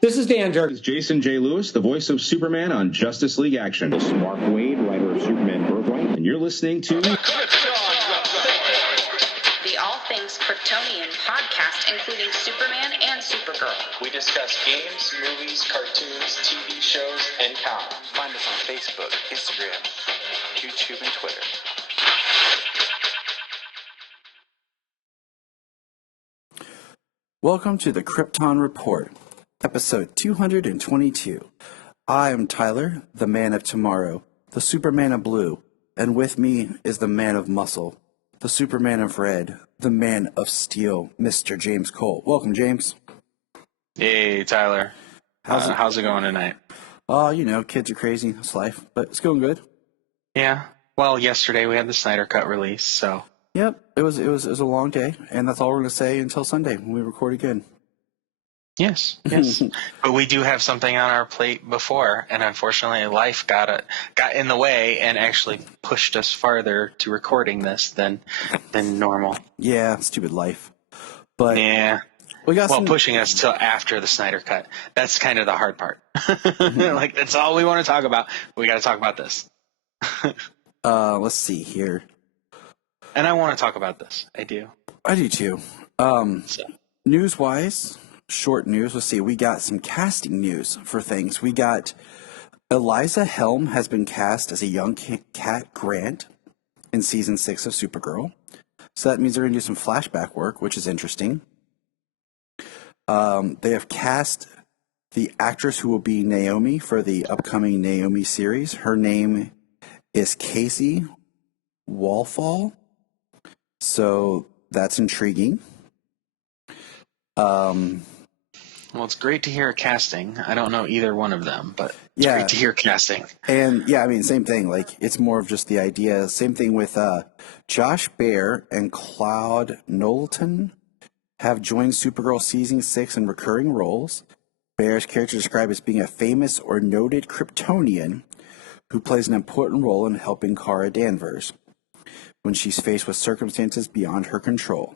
This is Dan Dirk. This is Jason J. Lewis, the voice of Superman on Justice League Action. This is Mark Wade, writer of Superman Birthright. And you're listening to The All Things Kryptonian podcast, including Superman and Supergirl. We discuss games, movies, cartoons, TV shows, and comics. Find us on Facebook, Instagram, YouTube, and Twitter. Welcome to the Krypton Report, episode 222. I am Tyler, the man of tomorrow, the Superman of blue, and with me is the man of muscle, the Superman of red, the man of steel, Mr. James Cole. Welcome, James. Hey, Tyler. How's it going tonight? Kids are crazy. It's life, but it's going good. Yeah. Well, yesterday we had the Snyder Cut release, so. Yep, it was a long day, and that's all we're going to say until Sunday when we record again. Yes. But we do have something on our plate before, and unfortunately life got in the way and actually pushed us farther to recording this than normal. Yeah, stupid life. But yeah. Pushing us till after the Snyder Cut. That's kind of the hard part. Like, that's all we want to talk about. We got to talk about this. Let's see here. And I want to talk about this. I do. I do too. News-wise, short news. Let's see. We got some casting news for things. We got Eliza Helm has been cast as a young Cat Grant in season 6 of Supergirl. So that means they're going to do some flashback work, which is interesting. They have cast the actress who will be Naomi for the upcoming Naomi series. Her name is Casey Wallfall. So that's intriguing. Well, it's great to hear casting. I don't know either one of them, but it's great to hear casting. And yeah, I mean, same thing. Like, it's more of just the idea. Same thing with Josh Baer and Claude Knowlton have joined Supergirl season 6 in recurring roles. Baer's character described as being a famous or noted Kryptonian who plays an important role in helping Kara Danvers when she's faced with circumstances beyond her control.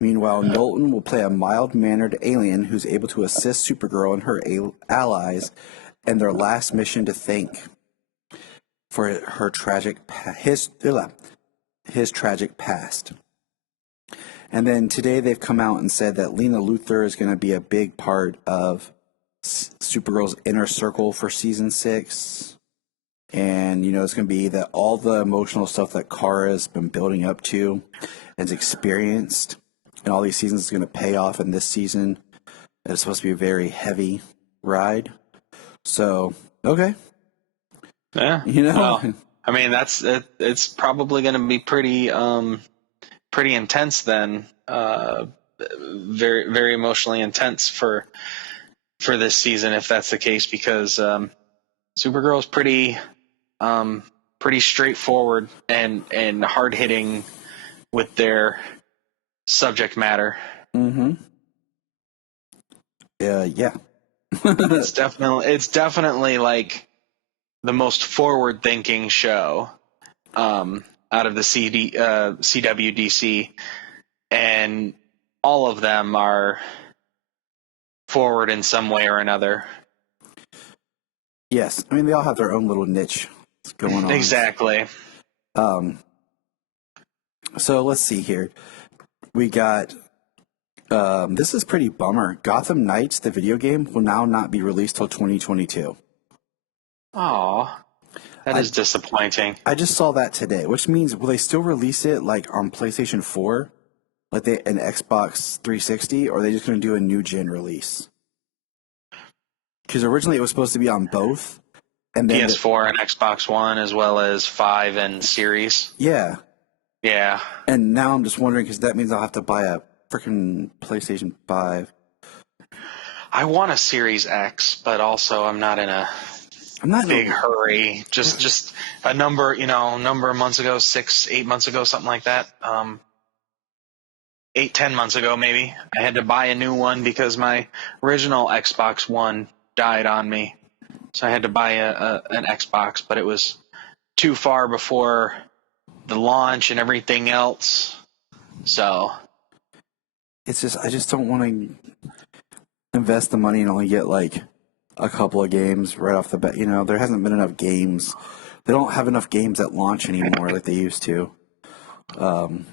Meanwhile, Knowlton will play a mild-mannered alien who's able to assist Supergirl and her allies in their last mission to thank for her his tragic past. And then today they've come out and said that Lena Luthor is going to be a big part of Supergirl's inner circle for season 6. And, it's going to be that all the emotional stuff that Kara's been building up to and has experienced in all these seasons is going to pay off in this season. It's supposed to be a very heavy ride. So, okay. Yeah. Well, I mean, it's probably going to be pretty intense then. Very, very emotionally intense for this season, if that's the case, because Supergirl's pretty straightforward and hard hitting with their subject matter. Mm-hmm. Yeah. It's definitely like the most forward thinking show out of the CWDC, and all of them are forward in some way or another. Yes, I mean, they all have their own little niche going on. Exactly. So let's see here. We got, this is pretty bummer. Gotham Knights, the video game, will now not be released till 2022. Aw, that is disappointing. I just saw that today, which means, will they still release it like on PlayStation 4, like an Xbox 360, or are they just going to do a new gen release? Because originally it was supposed to be on both. And then PS4 and Xbox One, as well as 5 and Series. Yeah. Yeah. And now I'm just wondering, because that means I'll have to buy a freaking PlayStation 5. I want a Series X, but also I'm not in a big hurry. Just a number of months ago, 6-8 months ago, something like that. 8-10 months ago, maybe. I had to buy a new one because my original Xbox One died on me. So I had to buy an Xbox, but it was too far before the launch and everything else. So it's just, I just don't want to invest the money and only get like a couple of games right off the bat. You know, there hasn't been enough games. They don't have enough games at launch anymore like they used to. And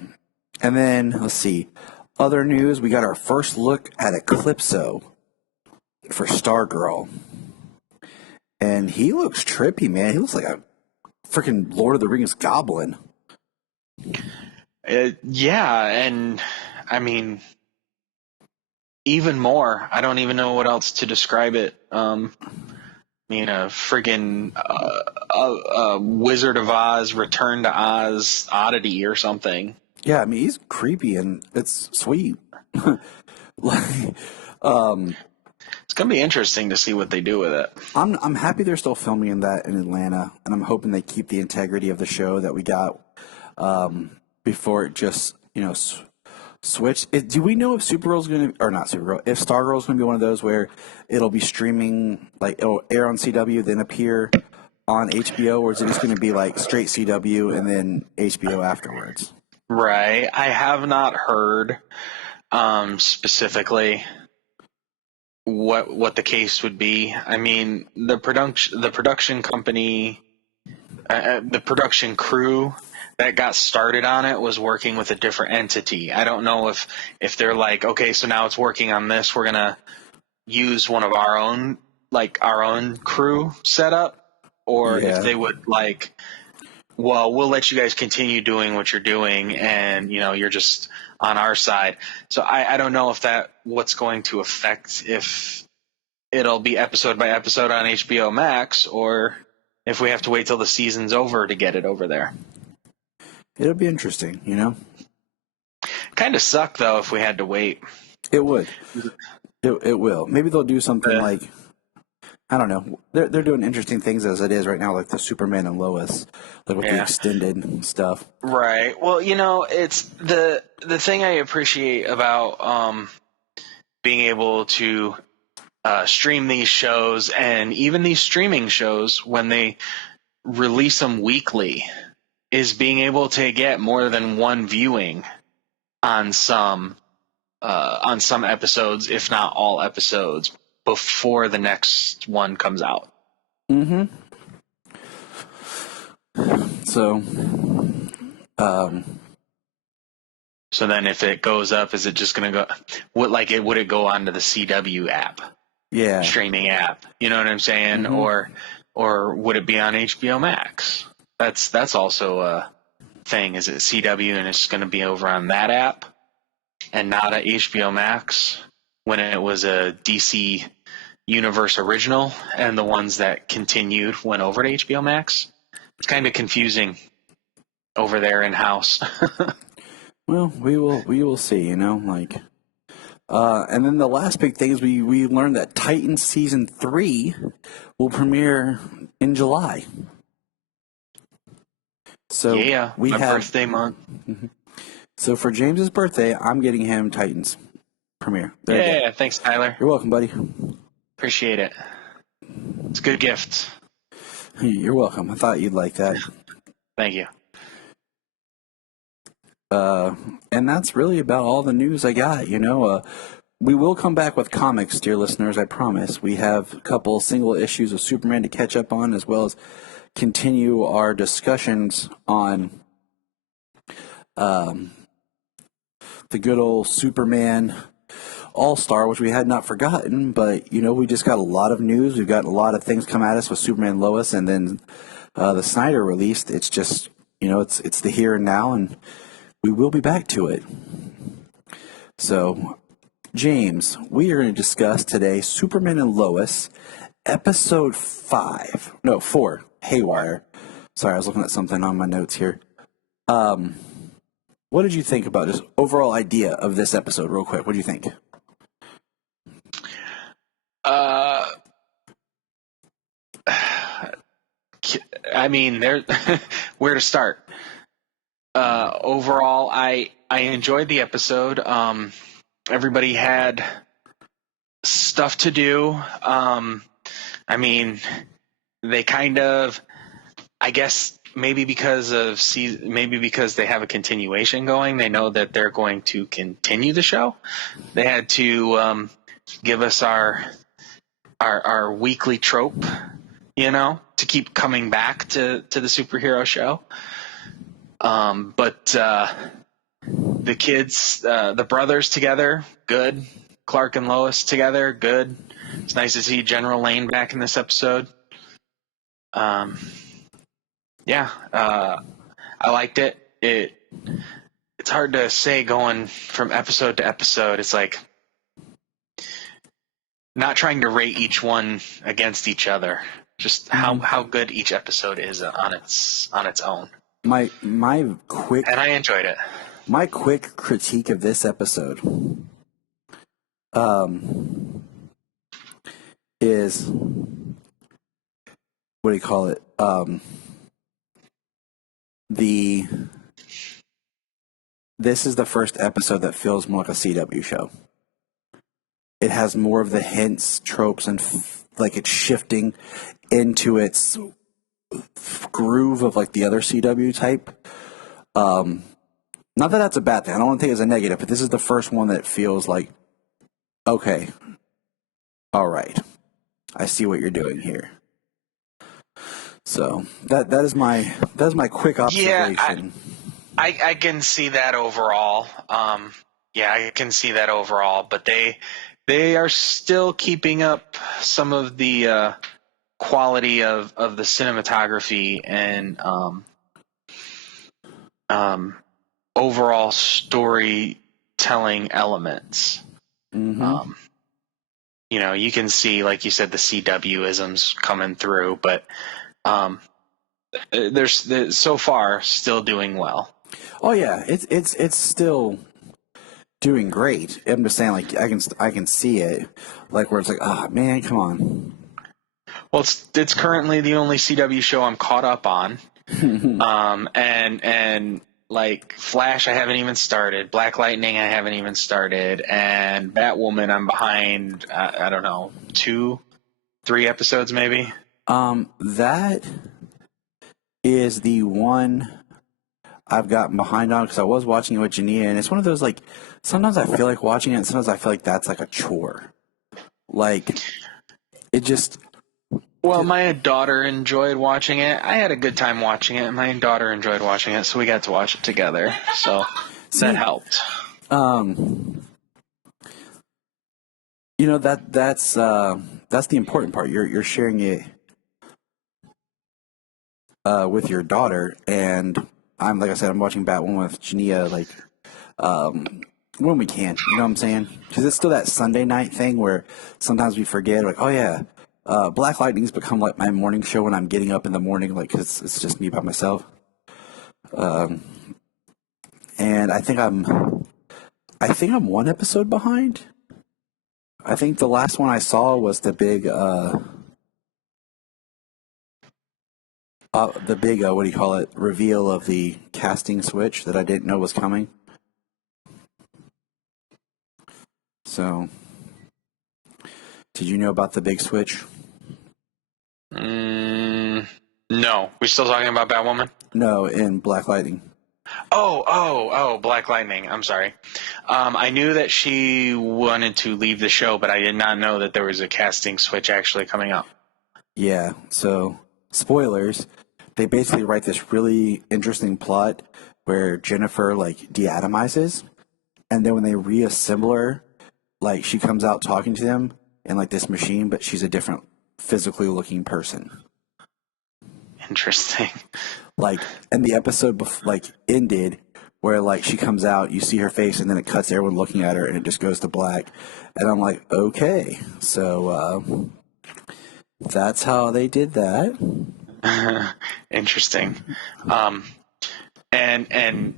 then, let's see. Other news, we got our first look at Eclipso for Stargirl. And he looks trippy, man. He looks like a freaking Lord of the Rings goblin. Yeah, and I mean, even more. I don't even know what else to describe it. I mean, a friggin' Wizard of Oz, Return to Oz oddity or something. Yeah, I mean, he's creepy and it's sweet. It's gonna be interesting to see what they do with it. I'm happy they're still filming that in Atlanta, and I'm hoping they keep the integrity of the show that we got before it just switched. Do we know if Supergirl's going to, or not Supergirl, if Stargirl's going to be one of those where it'll be streaming, like it'll air on CW then appear on HBO, or is it just going to be like straight CW and then HBO afterwards? Right. I have not heard specifically what the case would be. I mean, the production company, the production crew that got started on it was working with a different entity. I don't know if they're like, okay, so now it's working on this, we're gonna use one of our own crew setup, or if they would like, well, we'll let you guys continue doing what you're doing, and you're just on our side. So I don't know if what's going to affect, if it'll be episode by episode on HBO Max, or if we have to wait till the season's over to get it over there. It'll be interesting, Kind of suck though if we had to wait. It would. It will. Maybe they'll do something like, I don't know. They're doing interesting things as it is right now, like the Superman and Lois, like with the extended stuff. Right. Well, it's the thing I appreciate about being able to stream these shows, and even these streaming shows when they release them weekly, is being able to get more than one viewing on some episodes, if not all episodes, before the next one comes out. Mm-hmm. So, so then if it goes up, is it just going to go? Would it go onto the CW app? Yeah. Streaming app. You know what I'm saying? Mm-hmm. Or would it be on HBO Max? That's also a thing. Is it CW and it's going to be over on that app and not at HBO Max when it was a DC Universe original and the ones that continued went over to HBO Max? It's kind of confusing over there in house. Well, we will see. And then the last big thing is we learned that Titans season 3 will premiere in July. So yeah, my birthday month. Mm-hmm. So for James's birthday, I'm getting him Titans premiere. Yeah, thanks, Tyler. You're welcome, buddy. Appreciate it. It's a good gift. You're welcome. I thought you'd like that. Thank you. And that's really about all the news I got. We will come back with comics, dear listeners, I promise. We have a couple single issues of Superman to catch up on, as well as continue our discussions on the good old Superman All-Star, which we had not forgotten. But, we just got a lot of news. We've got a lot of things come at us with Superman and Lois, and then the Snyder released. It's just, it's the here and now, and we will be back to it. So, James, we are going to discuss today Superman and Lois, episode 4, Haywire. Sorry, I was looking at something on my notes here. What did you think about this overall idea of this episode, real quick? What do you think? I mean, where to start? Overall, I enjoyed the episode. Everybody had stuff to do. I mean, they kind of, I guess, maybe because they have a continuation going, they know that they're going to continue the show. They had to give us our weekly trope, to keep coming back to the superhero show. But the kids, the brothers together, good. Clark and Lois together, good. It's nice to see General Lane back in this episode. I liked it. It's hard to say going from episode to episode. It's like not trying to rate each one against each other. Just how good each episode is on its own. My quick, and I enjoyed it. My quick critique of this episode is, what do you call it? This is the first episode that feels more like a CW show. It has more of the hints, tropes, and like it's shifting into its groove of like the other CW type. Not that that's a bad thing. I don't want to think it's a negative, but this is the first one that feels like, okay, all right, I see what you're doing here. So that is my quick observation. Yeah, I can see that overall. I can see that overall, but they are still keeping up some of the quality of the cinematography and overall storytelling elements. Mm-hmm. You can see, like you said, the CW-isms coming through, but there's so far still doing well. Oh yeah, it's still doing great. I'm just saying, like I can see it, like where it's like, oh man, come on. Well, it's currently the only CW show I'm caught up on, and like Flash, I haven't even started. Black Lightning, I haven't even started, and Batwoman, I'm behind. I don't know, 2-3 episodes maybe. That is the one I've gotten behind on because I was watching it with Jania, and it's one of those, like, sometimes I feel like watching it, and sometimes I feel like that's like a chore. Like, it just... Well, my daughter enjoyed watching it. I had a good time watching it. My daughter enjoyed watching it, so we got to watch it together. So that helped. That's the important part. You're sharing it with your daughter, and I'm watching Batwoman with Jania, like when we can. You know what I'm saying? Because it's still that Sunday night thing where sometimes we forget, like, oh yeah. Black Lightning's become like my morning show when I'm getting up in the morning, like, 'cause it's just me by myself. And I think I'm one episode behind. I think the last one I saw was the big what do you call it? Reveal of the casting switch that I didn't know was coming. So, did you know about the big switch? No. We still talking about Batwoman? No, in Black Lightning. Oh, Black Lightning. I'm sorry. I knew that she wanted to leave the show, but I did not know that there was a casting switch actually coming up. Yeah, so, spoilers, they basically write this really interesting plot where Jennifer, like, deatomizes, and then when they reassemble her, like, she comes out talking to them in, like, this machine, but she's a different physically looking person. Interesting. Like, and the episode ended where, like, she comes out, you see her face, and then it cuts everyone looking at her, and it just goes to black. And I'm like, okay, so that's how they did that. Interesting. And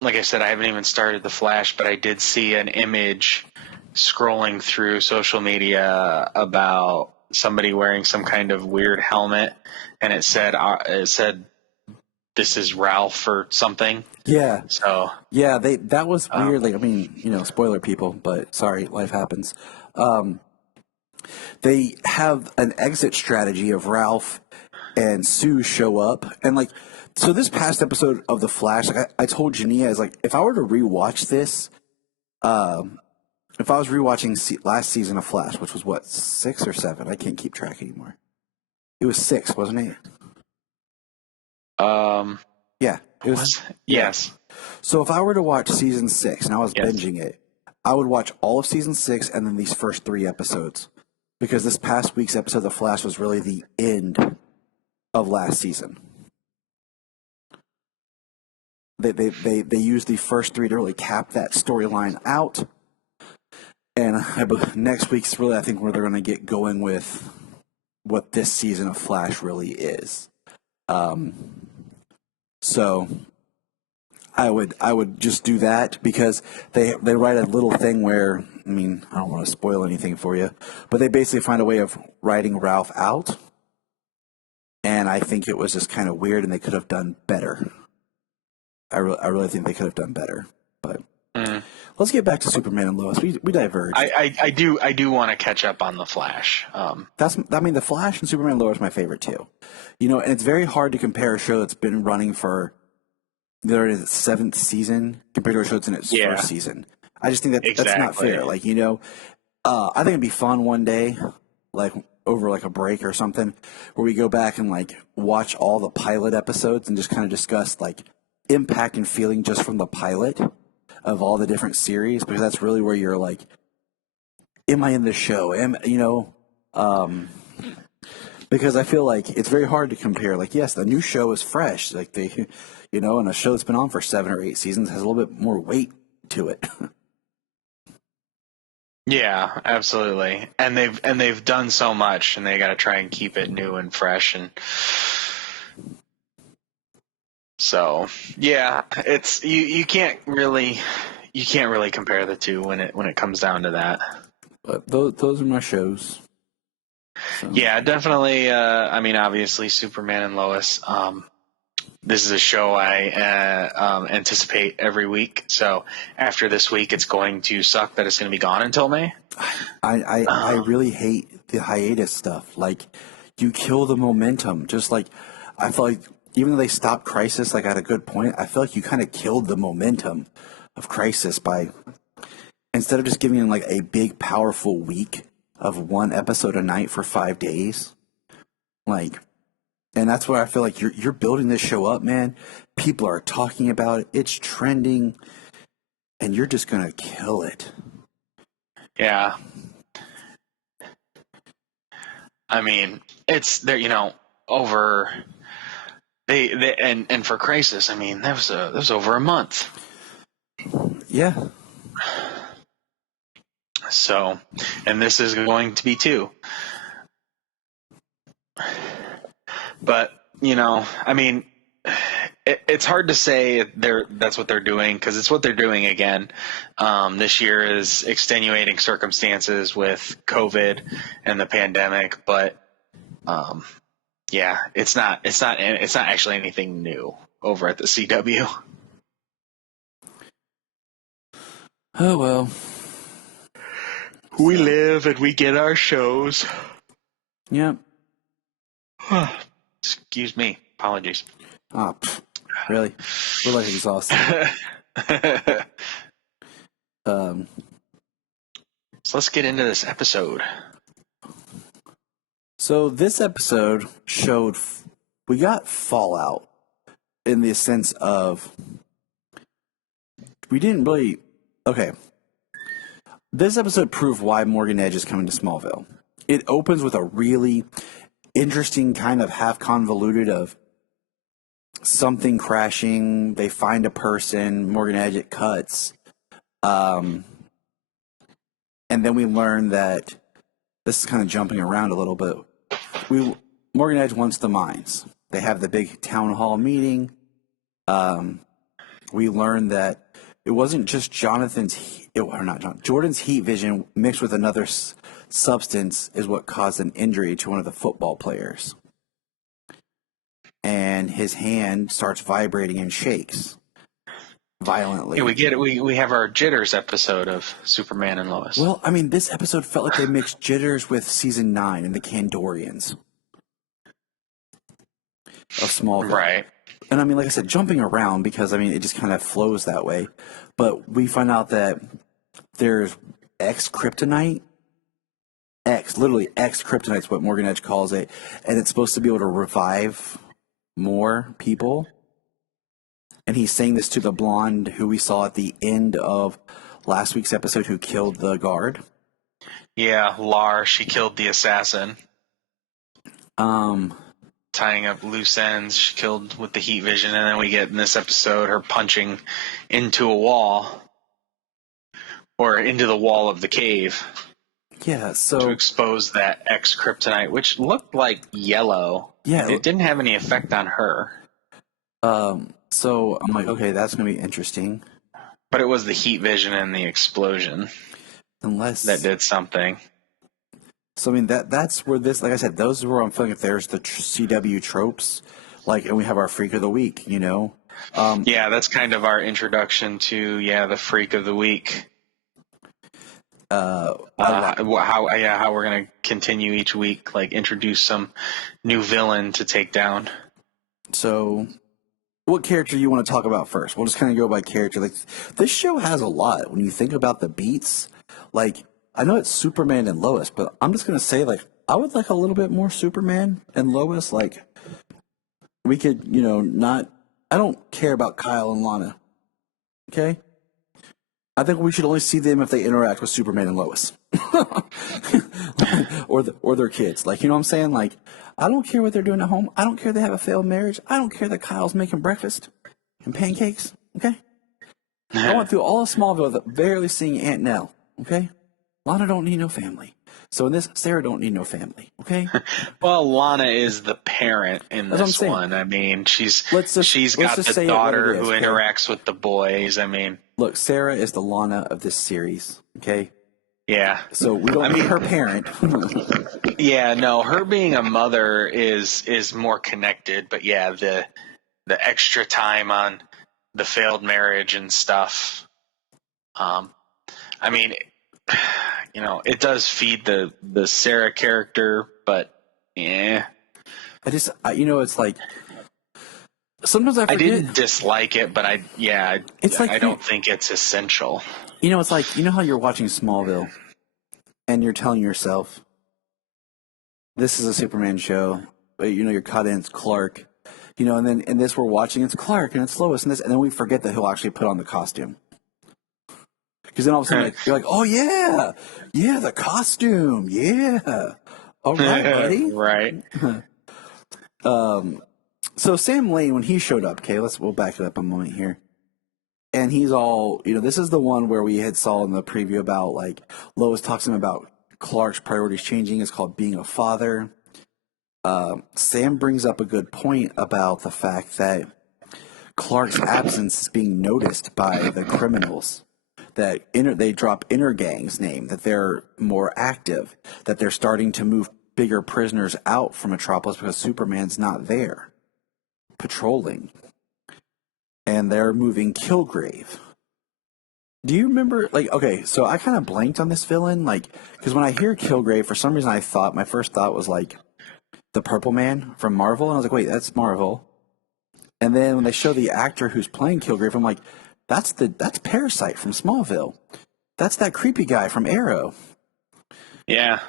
like I said, I haven't even started The Flash, but I did see an image scrolling through social media about somebody wearing some kind of weird helmet, and it said this is Ralph or something. Yeah. So yeah, that was weird. Like, I mean, spoiler people, but sorry, life happens. They have an exit strategy of Ralph and Sue show up, and like, so this past episode of The Flash, like I told Jania, is like, if I were to rewatch this, if I was rewatching last season of Flash, which was what, 6 or 7? I can't keep track anymore. It was 6, wasn't it? Yeah, it was. Yes. So if I were to watch season 6 and I was Yes. binging it, I would watch all of season 6 and then these first 3 episodes, because this past week's episode of The Flash was really the end of last season. They used the first 3 to really cap that storyline out, and next week's really, I think, where they're going to get going with what this season of Flash really is. So I would just do that, because they write a little thing where, I mean, I don't want to spoil anything for you, but they basically find a way of writing Ralph out, and I think it was just kind of weird, and they could have done better. I really think they could have done better. But let's get back to Superman and Lois. We diverged. I do want to catch up on The Flash. The Flash and Superman and Lois are my favorite too. You know, and it's very hard to compare a show that's been running for they're in its 7th season compared to a show that's in its first season. I just think that's not fair. Like, you know, I think it'd be fun one day, like over like a break or something, where we go back and like watch all the pilot episodes and just kind of discuss like impact and feeling just from the pilot of all the different series, because that's really where you're like, am I in the show? Because I feel like it's very hard to compare. Like, yes, the new show is fresh, like and a show that's been on for 7 or 8 seasons has a little bit more weight to it. Yeah, absolutely. And they've done so much, and they got to try and keep it new and fresh. And so, yeah, it's you can't really compare the two when it comes down to that. But those are my shows. So. Yeah, definitely. I mean, obviously, Superman and Lois. This is a show I anticipate every week. So after this week, it's going to suck that it's going to be gone until May. I really hate the hiatus stuff. Like, you kill the momentum. Just like, I feel like even though they stopped Crisis, like, at a good point, I feel like you kind of killed the momentum of Crisis by, instead of just giving them like a big, powerful week of 1 episode a night for 5 days. Like, and that's where I feel like you're building this show up, man. People are talking about it. It's trending. And you're just going to kill it. Yeah. I mean, it's there, over they and for Crisis, I mean, that was over a month. Yeah. So, and this is going to be too. But, I mean, it's hard to say that's what they're doing, because it's what they're doing again. This year is extenuating circumstances with COVID and the pandemic, but yeah, it's not actually anything new over at the CW. Oh well. We live and we get our shows. Yep. Excuse me. Apologies. Oh, really? We're like exhausted. So let's get into this episode. So this episode showed we got fallout in the sense of we didn't really. Okay. This episode proved why Morgan Edge is coming to Smallville. It opens with a really interesting kind of half convoluted of something crashing, they find a person, Morgan Edge, it cuts. And then we learn that this is kind of jumping around a little bit. Morgan Edge wants the mines. They have the big town hall meeting. We learn that it wasn't just Jordan's heat vision mixed with another substance is what caused an injury to one of the football players. And his hand starts vibrating and shakes violently. Yeah, we have our Jitters episode of Superman and Lois. Well, I mean, this episode felt like they mixed Jitters with season 9 and the Kandorians of Smallville. Right. And I mean, like I said, jumping around because, I mean, it just kind of flows that way. But we find out that there's X kryptonite. Literally X kryptonite is what Morgan Edge calls it, and it's supposed to be able to revive more people. And he's saying this to the blonde who we saw at the end of last week's episode who killed the guard. Yeah, Lar, she killed the assassin. Tying up loose ends, she killed with the heat vision, and then we get in this episode her punching into a wall, or into the wall of the cave. Yeah, so to expose that X kryptonite, which looked like yellow. Yeah, it didn't have any effect on her. So I'm like, okay, that's gonna be interesting. But it was the heat vision and the explosion that did something. So I mean that's where this, like I said, those are where I'm feeling if there's the CW tropes, like, and we have our Freak of the Week, you know. Yeah, that's kind of our introduction to the Freak of the Week. How we're gonna continue each week, like introduce some new villain to take down. So, what character do you want to talk about first? We'll just kind of go by character. Like, this show has a lot when you think about the beats. Like, I know it's Superman and Lois, but I'm just gonna say, like, I would like a little bit more Superman and Lois. Like, we could, not. I don't care about Kyle and Lana. Okay. I think we should only see them if they interact with Superman and Lois, or their kids. Like, you know what I'm saying? Like, I don't care what they're doing at home. I don't care they have a failed marriage. I don't care that Kyle's making breakfast and pancakes. Okay, I went through all of Smallville without barely seeing Aunt Nell. Okay, Lana don't need no family. So in this, Sarah don't need no family. Okay. Well, Lana is the parent in this one. I mean, she's got the daughter who interacts with the boys. I mean. Look, Sarah is the Lana of this series, okay? Yeah. So we don't need her parent. Yeah, no, her being a mother is more connected, but yeah, the extra time on the failed marriage and stuff. I mean, it does feed the Sarah character, but yeah. It's like sometimes I forget. I didn't dislike it, but I don't think it's essential. It's like, how you're watching Smallville and you're telling yourself, this is a Superman show, but you're caught in, it's Clark, and then in this we're watching, it's Clark and it's Lois and this, and then we forget that he'll actually put on the costume. Because then all of a sudden you're like, oh yeah, the costume, yeah. All right, buddy. Right. So Sam Lane, when he showed up, okay, we'll back it up a moment here. And he's all, this is the one where we had saw in the preview about, like, Lois talks to him about Clark's priorities changing. It's called being a father. Sam brings up a good point about the fact that Clark's absence is being noticed by the criminals. That they drop Inner Gang's name, that they're more active, that they're starting to move bigger prisoners out from Metropolis because Superman's not there patrolling. And they're moving Kilgrave. Do you remember, so I kind of blanked on this villain, because when I hear Kilgrave, for some reason my first thought was, the Purple Man from Marvel, and I was like, wait, that's Marvel. And then when they show the actor who's playing Kilgrave, I'm like, that's Parasite from Smallville. That's that creepy guy from Arrow. Yeah.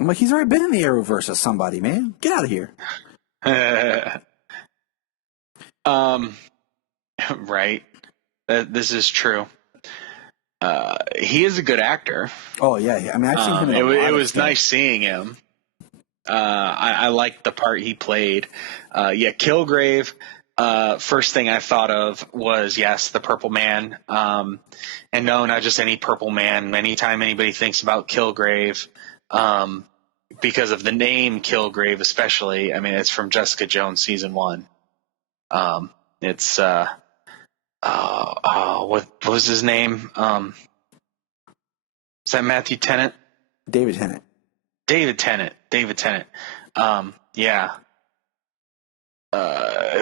I'm like, he's already been in the Arrowverse as somebody, man. Get out of here. Right. This is true. He is a good actor. Oh yeah. I mean, I've seen him in it was nice seeing him. I liked the part he played. Kilgrave. First thing I thought of was, yes, the Purple Man. And no, not just any Purple Man. Anytime anybody thinks about Kilgrave, because of the name Kilgrave especially, I mean, it's from Jessica Jones season 1. It's what was his name? Is that Matthew Tennant? David Tennant.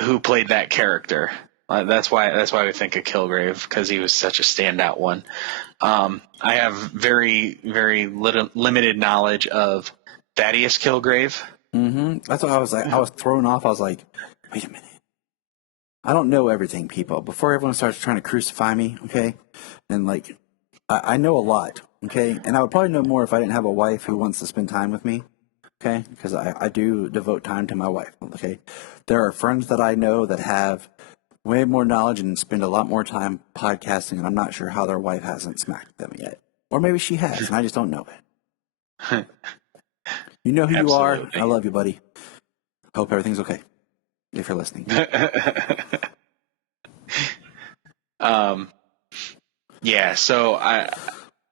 Who played that character? That's why we think of Kilgrave, because he was such a standout one. I have very, very limited knowledge of Thaddeus Kilgrave. Mm-hmm. That's what I was like. I was thrown off. I was like, wait a minute. I don't know everything, people. Before everyone starts trying to crucify me, okay? And I know a lot. Okay, and I would probably know more if I didn't have a wife who wants to spend time with me. Okay, because I do devote time to my wife. Okay, there are friends that I know that have way more knowledge and spend a lot more time podcasting, and I'm not sure how their wife hasn't smacked them yet, or maybe she has, and I just don't know it. You know who you are. I love you, buddy. Hope everything's okay. If you're listening. Yeah. So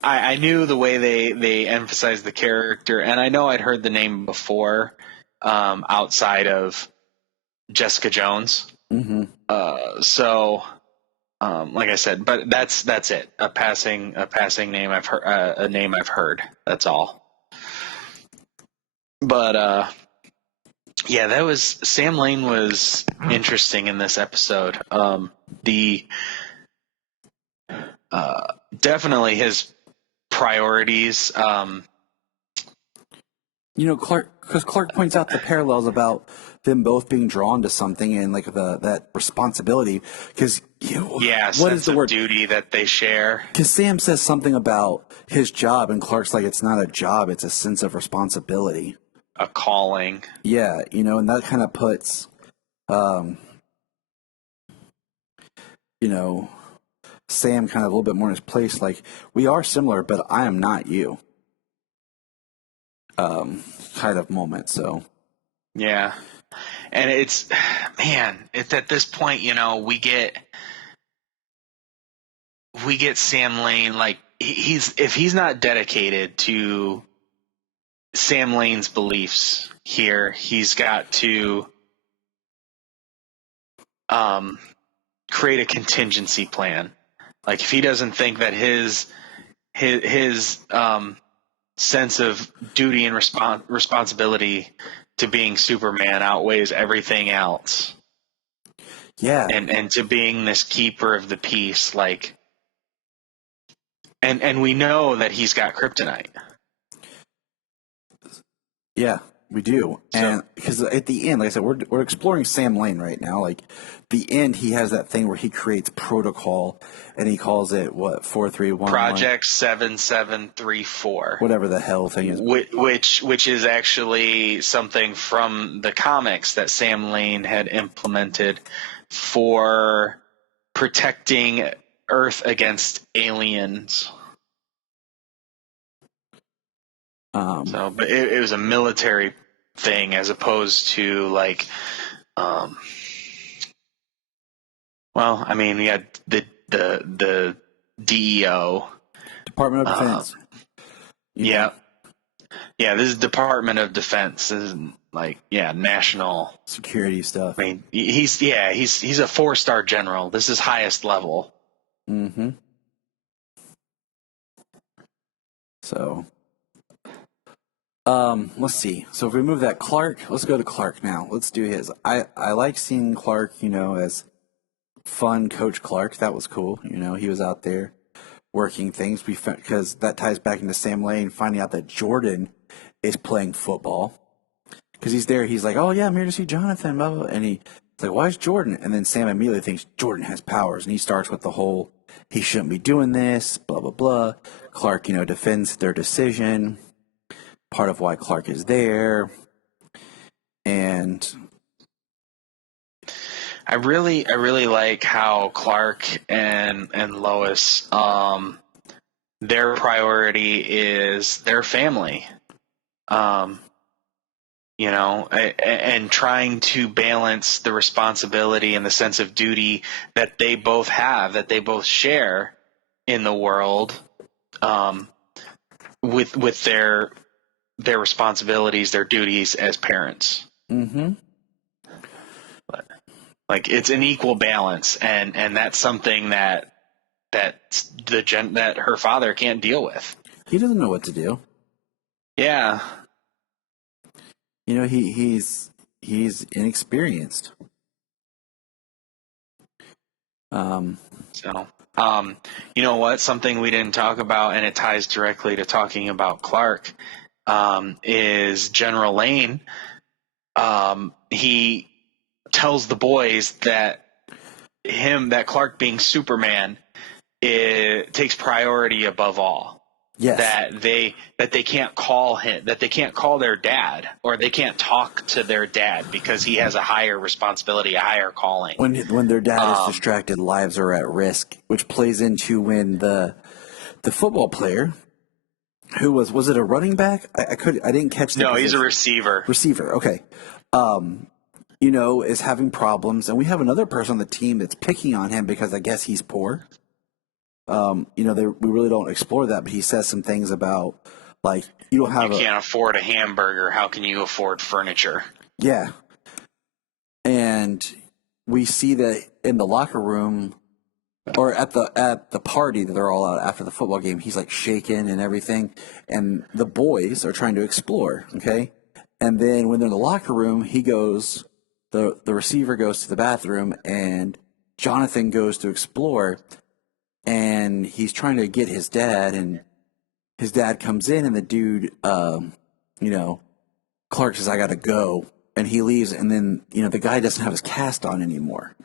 I knew the way they emphasized the character, and I know I'd heard the name before, outside of Jessica Jones. Mm-hmm. So, like I said, but that's it. A passing name I've heard. A name I've heard. That's all. But yeah, that was Sam Lane was interesting in this episode. Definitely his priorities. Clark points out the parallels about them both being drawn to something and like that responsibility. Because what is the word? Duty that they share. Because Sam says something about his job, and Clark's like, it's not a job; it's a sense of responsibility, a calling. Yeah, and that kind of puts, Sam kind of a little bit more in his place. Like, we are similar, but I am not you. Kind of moment. So, yeah, and it's at this point, we get Sam Lane, like if he's not dedicated to Sam Lane's beliefs here, he's got to create a contingency plan. Like, if he doesn't think that his sense of duty and responsibility to being Superman outweighs everything else. Yeah. And to being this keeper of the peace, like, and we know that he's got kryptonite. Yeah, we do. And because at the end, like I said, we're exploring Sam Lane right now. Like, the end, he has that thing where he creates protocol, and he calls it 4311 Project 7734, whatever the hell thing is, which is actually something from the comics that Sam Lane had implemented for protecting Earth against aliens. But it was a military thing as opposed to like, we had the DEO, Department of Defense. Yeah, this is Department of Defense. This is national security stuff. I mean, he's a 4-star general. This is highest level. Mm-hmm. So. Let's see. So if we move that Clark, let's go to Clark now. Let's do his. I like seeing Clark, as fun Coach Clark. That was cool. He was out there working things because that ties back into Sam Lane finding out that Jordan is playing football because he's there. He's like, oh yeah, I'm here to see Jonathan, blah, blah, blah. And he's like, why is Jordan? And then Sam immediately thinks Jordan has powers, and he starts with the whole, he shouldn't be doing this, blah, blah, blah. Clark, defends their decision. Part of why Clark is there, and I really like how Clark and Lois, their priority is their family, and trying to balance the responsibility and the sense of duty that they both have, that they both share in the world, with their responsibilities, their duties as parents. Mm-hmm. But, it's an equal balance, and that's something that her father can't deal with. He doesn't know what to do. Yeah. He's inexperienced. You know what? Something we didn't talk about, and it ties directly to talking about Clark, is General Lane. He tells the boys that Clark being Superman takes priority above all. Yes. that they can't call him, that they can't call their dad, or they can't talk to their dad because he has a higher responsibility, a higher calling. When their dad is distracted, lives are at risk, which plays into when the football player, who was it a running back? I didn't catch the No, position. he's a receiver. Receiver, okay. Is having problems, and we have another person on the team that's picking on him because I guess he's poor. We really don't explore that, but he says some things about, like, you can't afford a hamburger. How can you afford furniture? Yeah. And we see that in the locker room, or at the party that they're all out after the football game, he's like shaking and everything, and the boys are trying to explore, okay? And then when they're in the locker room, the receiver goes to the bathroom, and Jonathan goes to explore, and he's trying to get his dad, and his dad comes in, and the dude, Clark says, "I gotta go," and he leaves, and then, the guy doesn't have his cast on anymore.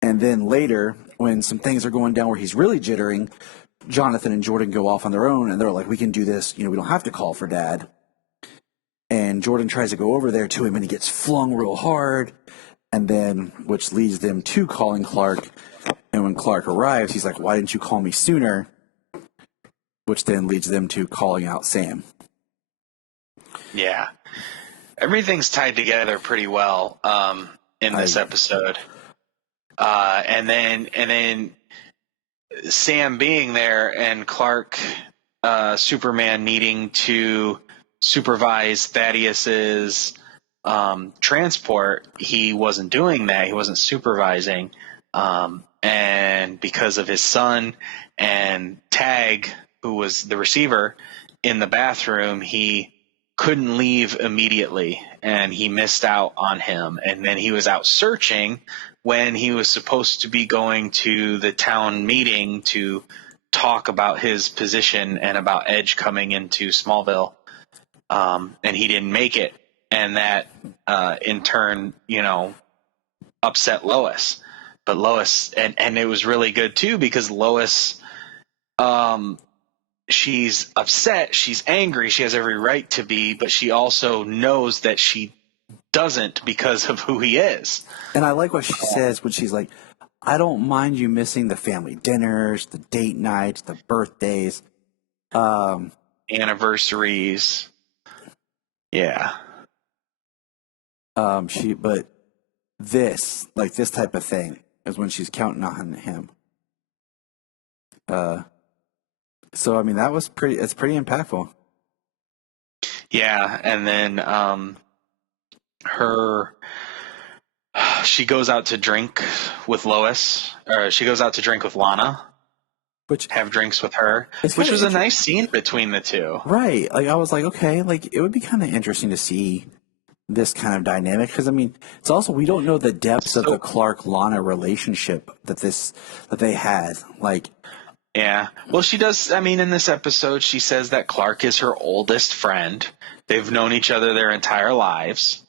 And then later, when some things are going down where he's really jittering, Jonathan and Jordan go off on their own, and they're like, "We can do this, we don't have to call for dad." And Jordan tries to go over there to him, and he gets flung real hard, and then, which leads them to calling Clark. And when Clark arrives, he's like, "Why didn't you call me sooner?" Which then leads them to calling out Sam. Yeah. Everything's tied together pretty well in this episode. And then Sam being there and Clark, Superman, needing to supervise Thaddeus's transport. He wasn't doing that. He wasn't supervising. And because of his son and Tag, who was the receiver, in the bathroom, he couldn't leave immediately, and he missed out on him. And then he was out searching when he was supposed to be going to the town meeting to talk about his position and about Edge coming into Smallville. And he didn't make it. And that, in turn, upset Lois. But Lois, and it was really good too, because Lois, she's upset, she's angry, she has every right to be, but she also knows that she doesn't because of who he is. And I like what she says when she's like, "I don't mind you missing the family dinners, the date nights, the birthdays, anniversaries." Yeah. But this type of thing is when she's counting on him. So I mean, it's pretty impactful. Yeah, and then she goes out to drink with Lois, or she goes out to drink with Lana, have drinks with her, which was a nice scene between the two. Right. Like, I was like, okay, like, it would be kind of interesting to see this kind of dynamic, because I mean, it's also, we don't know the depths of the Clark-Lana relationship that they had. Like, yeah. Well, she does. I mean, in this episode, she says that Clark is her oldest friend. They've known each other their entire lives.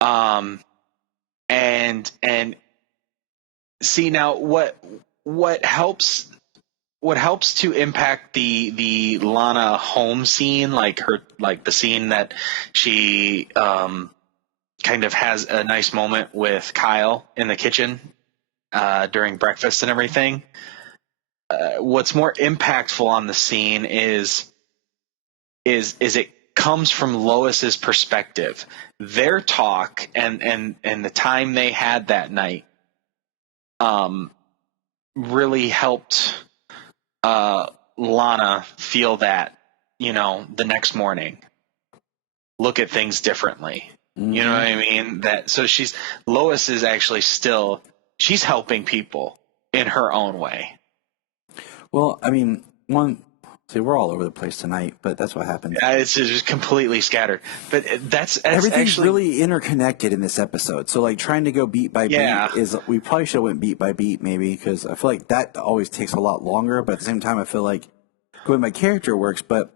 And see, now what helps to impact the Lana home scene, like the scene that she kind of has a nice moment with Kyle in the kitchen during breakfast and everything. What's more impactful on the scene is it comes from Lois's perspective. Their talk and the time they had that night really helped Lana feel that, the next morning, look at things differently. Mm-hmm. You know what I mean? So Lois is actually she's helping people in her own way. Well, I mean, we're all over the place tonight, but that's what happened. It's just completely scattered. But that's everything's actually really interconnected in this episode. So, like, trying to go beat by beat we probably should have went beat by beat, maybe, because I feel like that always takes a lot longer. But at the same time, I feel like going by character works. But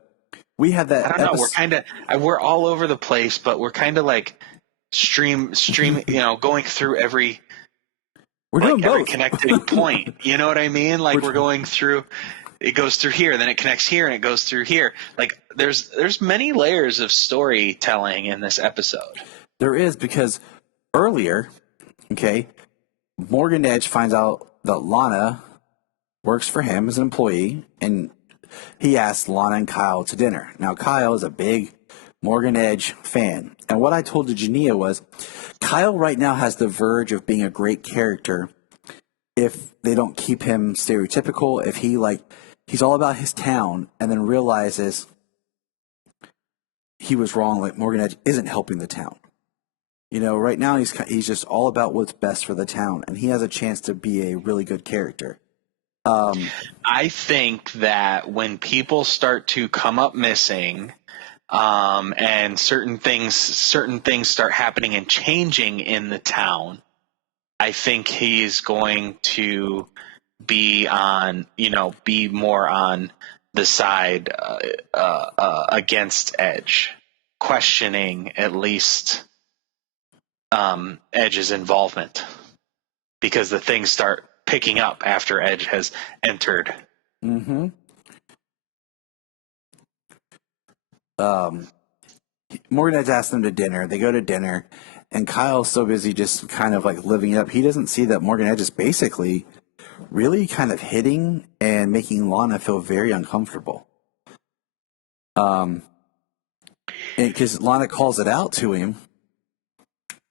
we had that. I don't know. We're all over the place, but we're kind of like stream, going through every. We're doing every both. connecting point. You know what I mean? Like, we're going through. it goes through here, then it connects here, and it goes through here. Like there's many layers of storytelling in this episode. There is, because earlier, okay, Morgan Edge finds out that Lana works for him as an employee, and he asks Lana and Kyle to dinner. Now, Kyle is a big Morgan Edge fan, and what I told to Jania was, Kyle right now has the verge of being a great character if they don't keep him stereotypical, if he's all about his town and then realizes he was wrong, like Morgan Edge isn't helping the town. You know, right now he's just all about what's best for the town, and he has a chance to be a really good character. I think that when people start to come up missing, and certain things start happening and changing in the town, I think he's going to be more on the side against Edge, questioning at least Edge's involvement, because the things start picking up after Edge has entered. Mm-hmm. Morgan Edge asks them to dinner. They go to dinner, and Kyle's so busy just kind of like living it up. He doesn't see that Morgan Edge is basically really kind of hitting and making Lana feel very uncomfortable. And because Lana calls it out to him,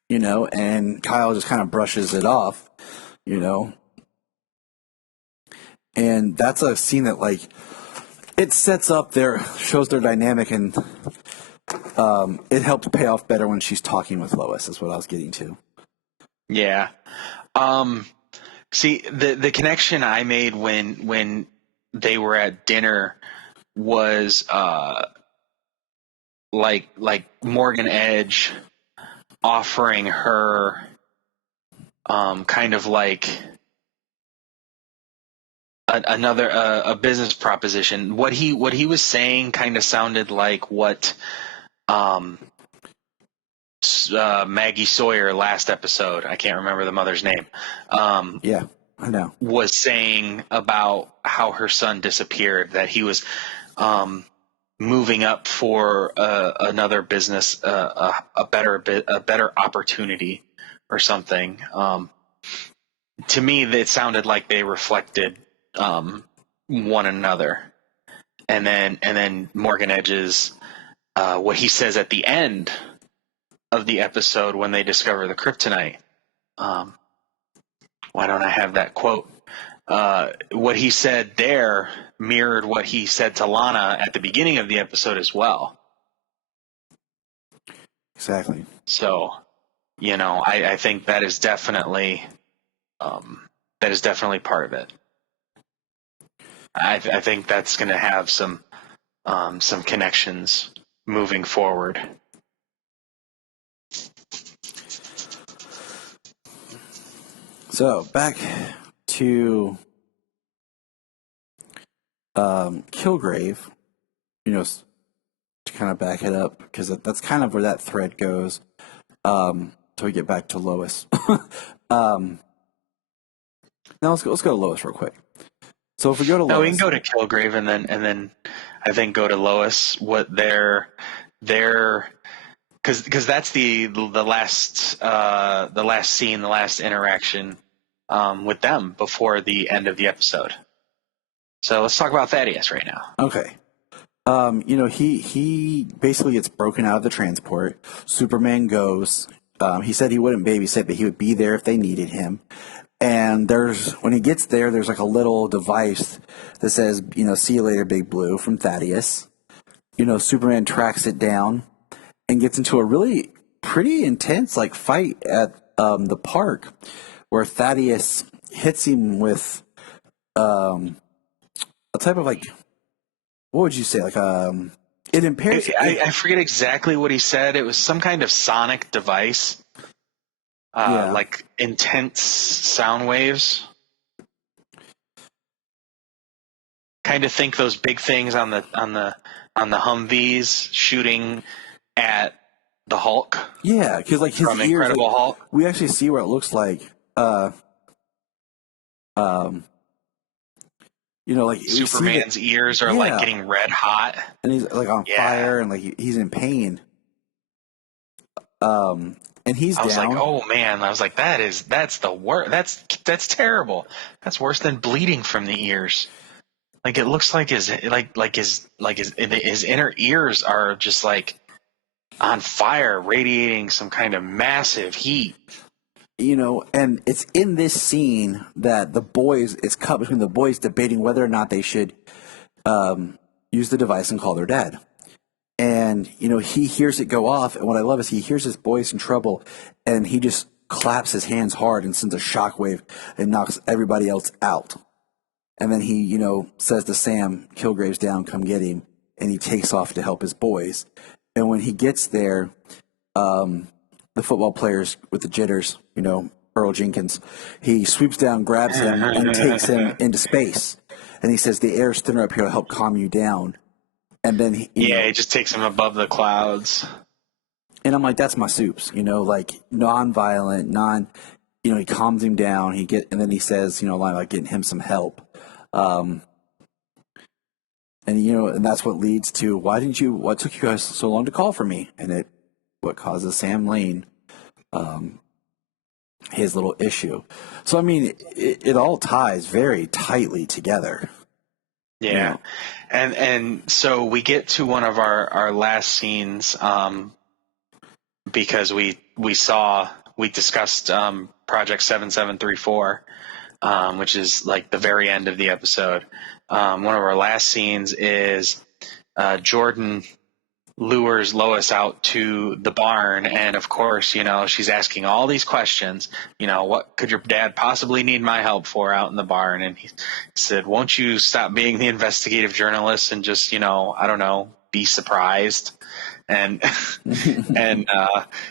you know, and Kyle just kind of brushes it off, you know. And that's a scene that, like, it sets up shows their dynamic, and it helps pay off better when she's talking with Lois, is what I was getting to. Yeah. See, the connection I made when they were at dinner was like Morgan Edge offering her kind of like a business proposition. What he was saying kind of sounded like what Maggie Sawyer last episode, I can't remember the mother's name. Yeah, I know. Was saying about how her son disappeared, that he was moving up for another business, a better opportunity or something. To me, it sounded like they reflected one another. And then Morgan Edge's what he says at the end of the episode when they discover the kryptonite. Why don't I have that quote? What he said there mirrored what he said to Lana at the beginning of the episode as well. Exactly. So, you know, I think that is definitely part of it. I think that's going to have some connections moving forward. So back to Kilgrave, you know, to kind of back it up, because that's kind of where that thread goes. Till we get back to Lois. Now let's go to Lois real quick. So if we go to Lois, no, we can go to Kilgrave and then I think go to Lois. What their because that's the last scene, the last interaction with them before the end of the episode. So let's talk about Thaddeus right now. Okay. You know, he basically gets broken out of the transport. Superman goes. He said he wouldn't babysit, but he would be there if they needed him. And when he gets there, there's like a little device that says, you know, "See you later, Big Blue," from Thaddeus. You know, Superman tracks it down and gets into a really pretty intense like fight at the park, where Thaddeus hits him with a type of like, what would you say, like it impairs. I forget exactly what he said. It was some kind of sonic device. Like intense sound waves. Kind of think those big things on the Humvees shooting at the Hulk. Yeah, because like his from ears, Incredible like, Hulk. we actually see where it looks like like Superman's ears are like getting red hot, and he's like on fire, and like he's in pain. And he's I was down. like, oh man, I was like, that's the worst. That's terrible. That's worse than bleeding from the ears. Like it looks like his inner ears are just like on fire, radiating some kind of massive heat. And it's in this scene that it's cut between the boys debating whether or not they should use the device and call their dad. And, he hears it go off. And what I love is he hears his boys in trouble and he just claps his hands hard and sends a shockwave and knocks everybody else out. And then he, says to Sam, Kilgrave's down, come get him. And he takes off to help his boys. And when he gets there, the football players with the jitters, Earl Jenkins, he swoops down, grabs him, and takes him into space. And he says, the air's thinner up here to help calm you down. And then he just takes him above the clouds. And I'm like, that's my soups, like non-violent, he calms him down. And then he says, like getting him some help. And that's what leads to what took you guys so long to call for me? And what causes Sam Lane, his little issue. So, I mean, it all ties very tightly together. Yeah. And so we get to one of our last scenes, because we discussed, Project 7734, which is like the very end of the episode. One of our last scenes is, Jordan lures Lois out to the barn. And of course, she's asking all these questions, what could your dad possibly need my help for out in the barn? And he said, won't you stop being the investigative journalist and just, I don't know, be surprised? And,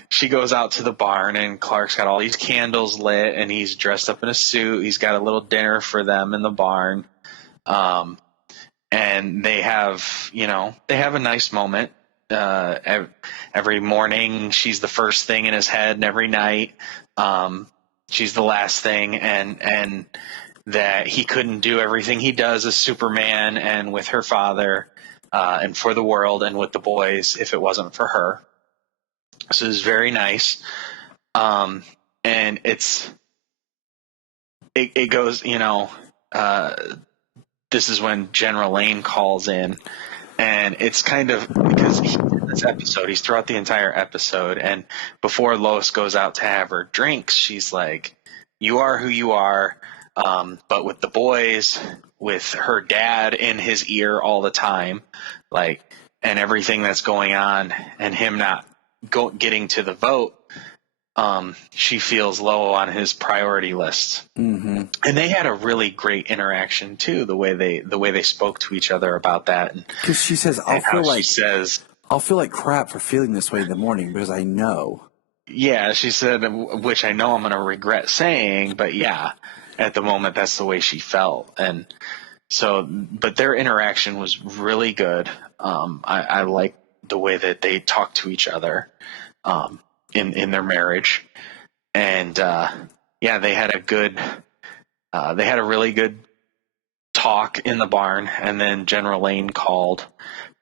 she goes out to the barn and Clark's got all these candles lit and he's dressed up in a suit. He's got a little dinner for them in the barn. And they have a nice moment. Every morning she's the first thing in his head, and every night she's the last thing, and that he couldn't do everything he does as Superman and with her father and for the world and with the boys if it wasn't for her. So it's very nice. And it goes, this is when General Lane calls in. And it's kind of because in this episode, he's throughout the entire episode. And before Lois goes out to have her drinks, she's like, you are who you are. But with the boys, with her dad in his ear all the time, like, and everything that's going on and him not getting to the vote, she feels low on his priority list. Mm-hmm. And they had a really great interaction too, the way they spoke to each other about that. Because she says, I'll feel like crap for feeling this way in the morning because I know. Yeah, she said, which I know I'm going to regret saying, but yeah, at the moment that's the way she felt. And so, but their interaction was really good. I like the way that they talked to each other. In their marriage, and they had a really good talk in the barn, and then General Lane called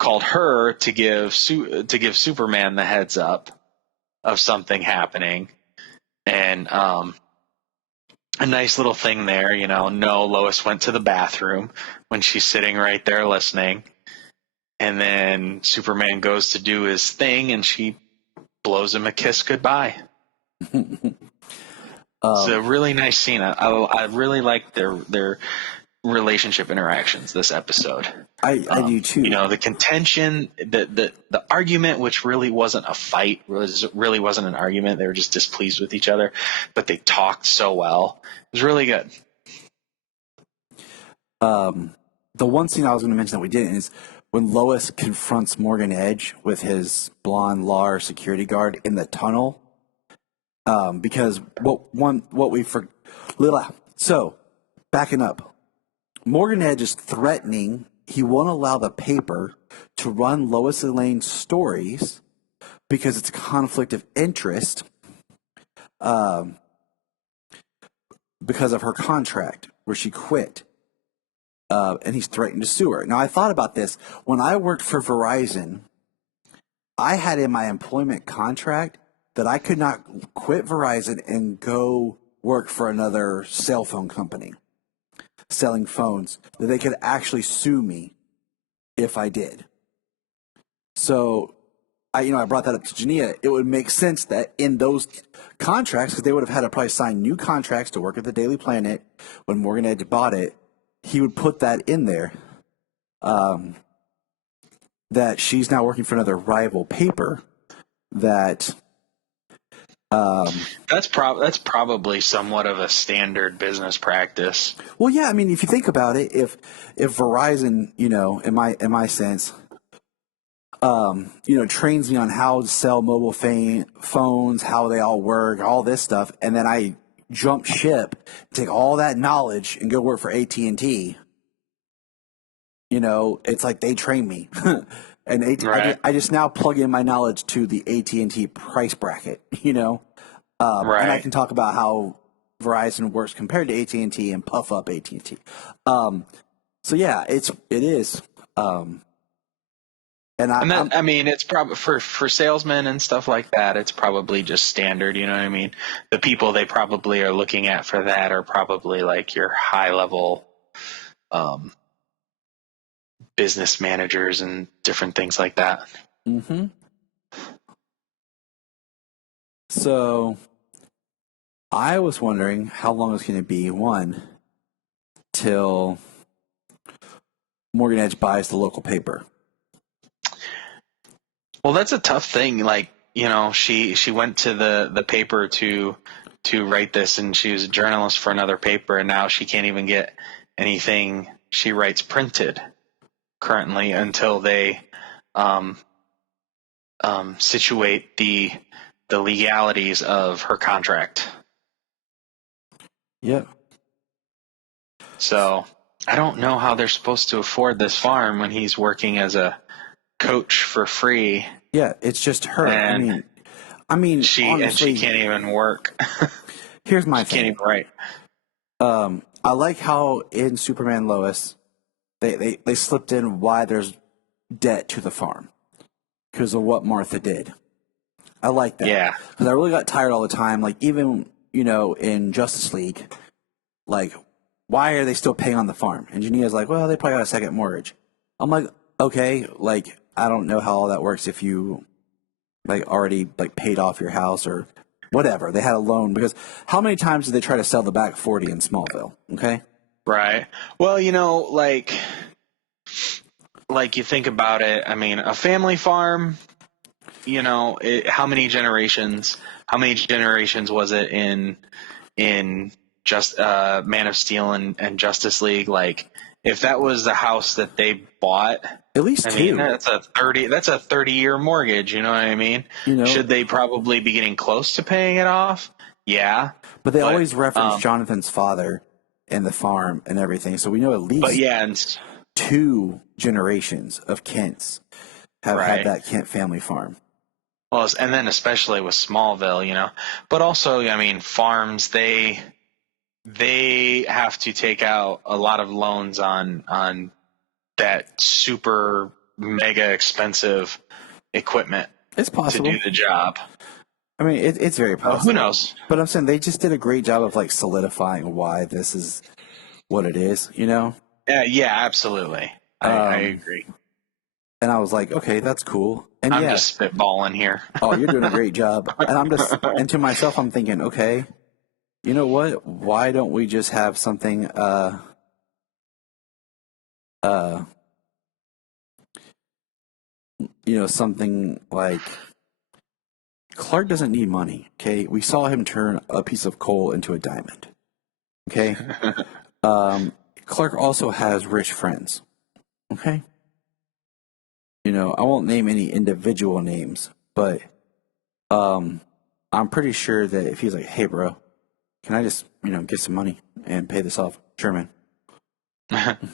her to give Superman the heads up of something happening, and a nice little thing there, no, Lois went to the bathroom when she's sitting right there listening, and then Superman goes to do his thing, and she blows him a kiss goodbye. It's a really nice scene. I really like their relationship interactions this episode. I do too. The contention, the argument, which really wasn't a fight, really wasn't an argument. They were just displeased with each other, but they talked so well. It was really good. The one scene I was going to mention that we didn't is when Lois confronts Morgan Edge with his blonde Lar security guard in the tunnel, because so backing up, Morgan Edge is threatening he won't allow the paper to run Lois and Lane's stories because it's a conflict of interest, because of her contract where she quit. and he's threatened to sue her. Now, I thought about this. When I worked for Verizon, I had in my employment contract that I could not quit Verizon and go work for another cell phone company selling phones, that they could actually sue me if I did. So, I brought that up to Jania. It would make sense that in those contracts, because they would have had to probably sign new contracts to work at the Daily Planet when Morgan Edge bought it, he would put that in there, that she's now working for another rival paper. That's probably somewhat of a standard business practice. Well, yeah. I mean, if you think about it, if Verizon, in my sense, trains me on how to sell mobile phones, how they all work, all this stuff, and then I jump ship, take all that knowledge, and go work for AT&T. It's like they train me, and Right. I just now plug in my knowledge to the AT&T price bracket. Right. And I can talk about how Verizon works compared to AT&T and puff up AT&T. So yeah, it is. It's probably for salesmen and stuff like that. It's probably just standard. You know what I mean? The people they probably are looking at for that are probably like your high level, business managers and different things like that. Mm-hmm. So I was wondering how long it's going to be, till Morgan Edge buys the local paper. Well, that's a tough thing. Like, she went to the paper to write this, and she was a journalist for another paper, and now she can't even get anything she writes printed currently until they situate the legalities of her contract. Yep. So I don't know how they're supposed to afford this farm when he's working as a coach for free. Yeah, it's just her. And I mean, she honestly, can't even work. Here's my thing. Can't even write. I like how in Superman Lois, they slipped in why there's debt to the farm because of what Martha did. I like that. Yeah. Because I really got tired all the time. Like, even, in Justice League, like, why are they still paying on the farm? And Jania's like, well, they probably got a second mortgage. I'm like, okay, like, I don't know how all that works if you, like, already, like, paid off your house or whatever. They had a loan. Because how many times did they try to sell the back 40 in Smallville? Okay? Right. Well, like you think about it, I mean, a family farm, how many generations was it in just Man of Steel and Justice League? Like, if that was the house that they bought, at least two. That's a 30-year mortgage, you know what I mean? Should they probably be getting close to paying it off? Yeah. But they always reference Jonathan's father and the farm and everything, so we know at least two generations of Kents have had that Kent family farm. Well, and then especially with Smallville, but also, I mean, farms, they have to take out a lot of loans on that super mega expensive equipment. It's possible to do the job. I mean, it's very possible. Who knows? But I'm saying they just did a great job of, like, solidifying why this is what it is, Yeah, absolutely. I agree. And I was like, okay, that's cool. And I'm just spitballing here. Oh, you're doing a great job. And to myself, I'm thinking, okay, you know what? Why don't we just have something, something like Clark doesn't need money. Okay. We saw him turn a piece of coal into a diamond. Okay. Clark also has rich friends. Okay. I won't name any individual names, but I'm pretty sure that if he's like, hey, bro, can I just, get some money and pay this off? Sure, man.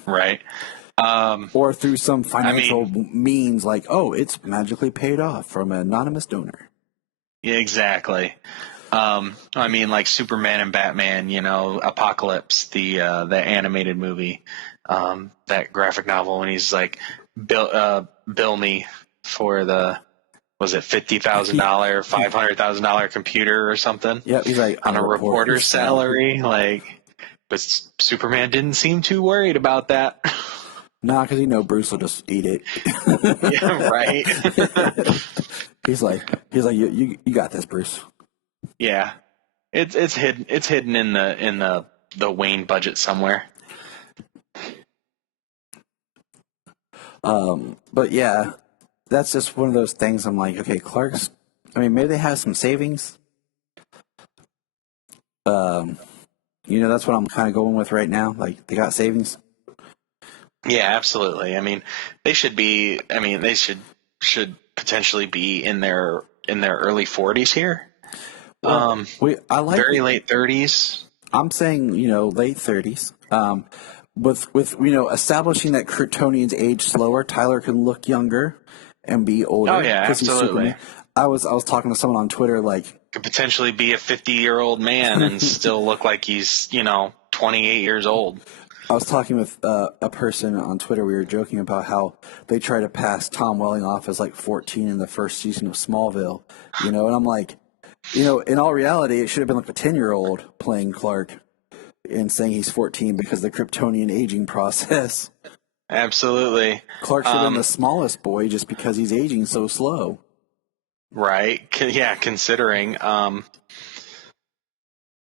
Right. Or through some financial means like, oh, it's magically paid off from an anonymous donor. Yeah, exactly. Like Superman and Batman, Apocalypse, the animated movie. that graphic novel when he's like, bill me for was it $50,000, $500,000 computer or something? Yeah, he's like on a reporter's salary. But Superman didn't seem too worried about that. Nah, because Bruce will just eat it. Yeah, right. he's like, you got this, Bruce. Yeah, it's hidden in the Wayne budget somewhere. But yeah, that's just one of those things. I'm like, okay, Clark's. I mean, maybe they have some savings. That's what I'm kind of going with right now. Like, they got savings. Yeah, absolutely. I mean, they should be. I mean, they should potentially be in their early 40s here. Well, I like very late 30s. I'm saying late 30s. With establishing that Kryptonians age slower, Tyler can look younger and be older. Oh yeah, absolutely. I was talking to someone on Twitter, like, could potentially be a 50-year-old man and still look like he's 28 years old. I was talking with a person on Twitter. We were joking about how they try to pass Tom Welling off as like 14 in the first season of Smallville, and I'm like, in all reality, it should have been like a 10-year-old playing Clark and saying he's 14 because of the Kryptonian aging process. Absolutely. Clark should have been the smallest boy just because he's aging so slow. Right. Yeah, considering.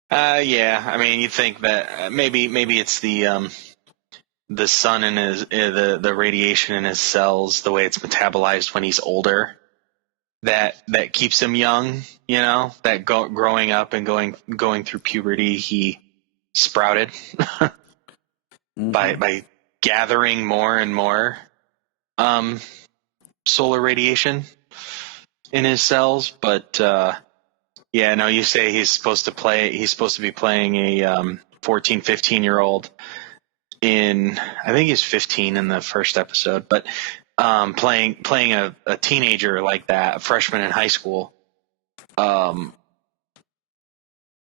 Yeah, I mean, you think that maybe it's the sun in his the radiation in his cells, the way it's metabolized when he's older, that keeps him young. That growing up and going through puberty, he sprouted by gathering more and more solar radiation in his cells. But yeah, no, you say he's supposed to be playing a 14, 15-year-old in, I think he's 15 in the first episode, but playing a teenager like that, a freshman in high school.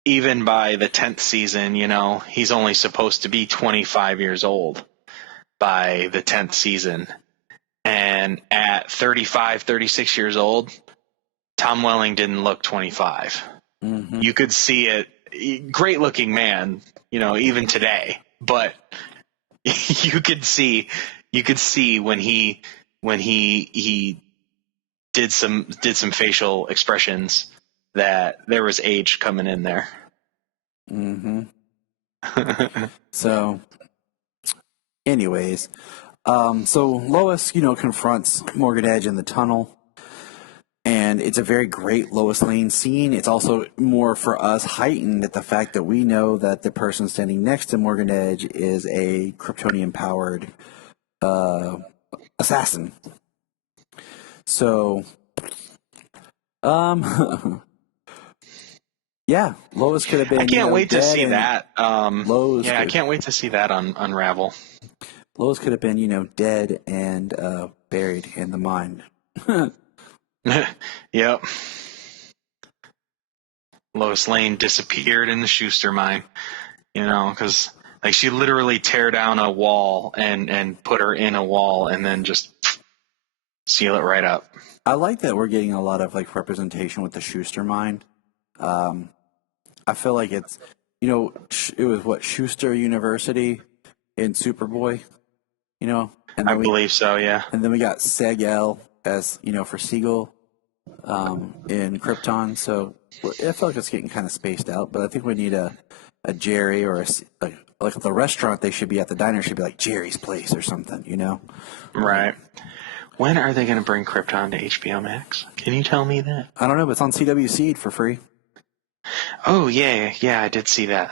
Even by the 10th season, he's only supposed to be 25 years old by the 10th season. And at 35, 36 years old, Tom Welling didn't look 25. Mm-hmm. You could see it. Great looking man, even today. But you could see when he did some facial expressions that there was age coming in there. Mm-hmm. So, anyways, so Lois, confronts Morgan Edge in the tunnel. And it's a very great Lois Lane scene. It's also more for us heightened at the fact that we know that the person standing next to Morgan Edge is a Kryptonian-powered assassin. So, yeah, Lois could have been. I can't wait to see that. I can't wait to see that unravel. Lois could have been, dead and buried in the mine. Yep. Lois Lane disappeared in the Schuster mine, because she literally tear down a wall and put her in a wall and then just seal it right up. I like that we're getting a lot of representation with the Schuster mine. I feel like it's, it was Schuster University in Superboy, and I believe so, yeah. And then we got Seg-El as, for Siegel in Krypton. So I feel like it's getting kind of spaced out, but I think we need a Jerry or like the restaurant they should be at, the diner should be like Jerry's Place or something, Right. When are they going to bring Krypton to HBO Max? Can you tell me that? I don't know, but it's on CW Seed for free. Oh, yeah, I did see that.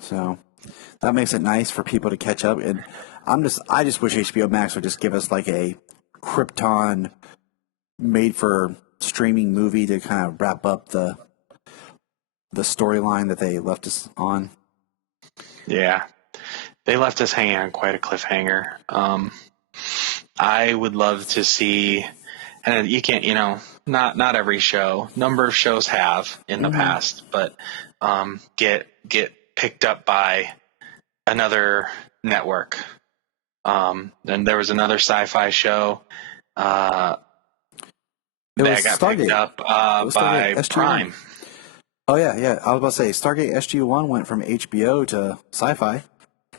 So that makes it nice for people to catch up. And I just wish HBO Max would just give us a Krypton made for streaming movie to kind of wrap up the storyline that they left us on. Yeah, they left us hanging on quite a cliffhanger. I would love to see, and you can't, not every show. Number of shows have in the past, but get picked up by another network And there was another sci-fi show that got Stargate. picked up by Prime. Oh, yeah. I was about to say, Stargate SG-1 went from HBO to Sci-Fi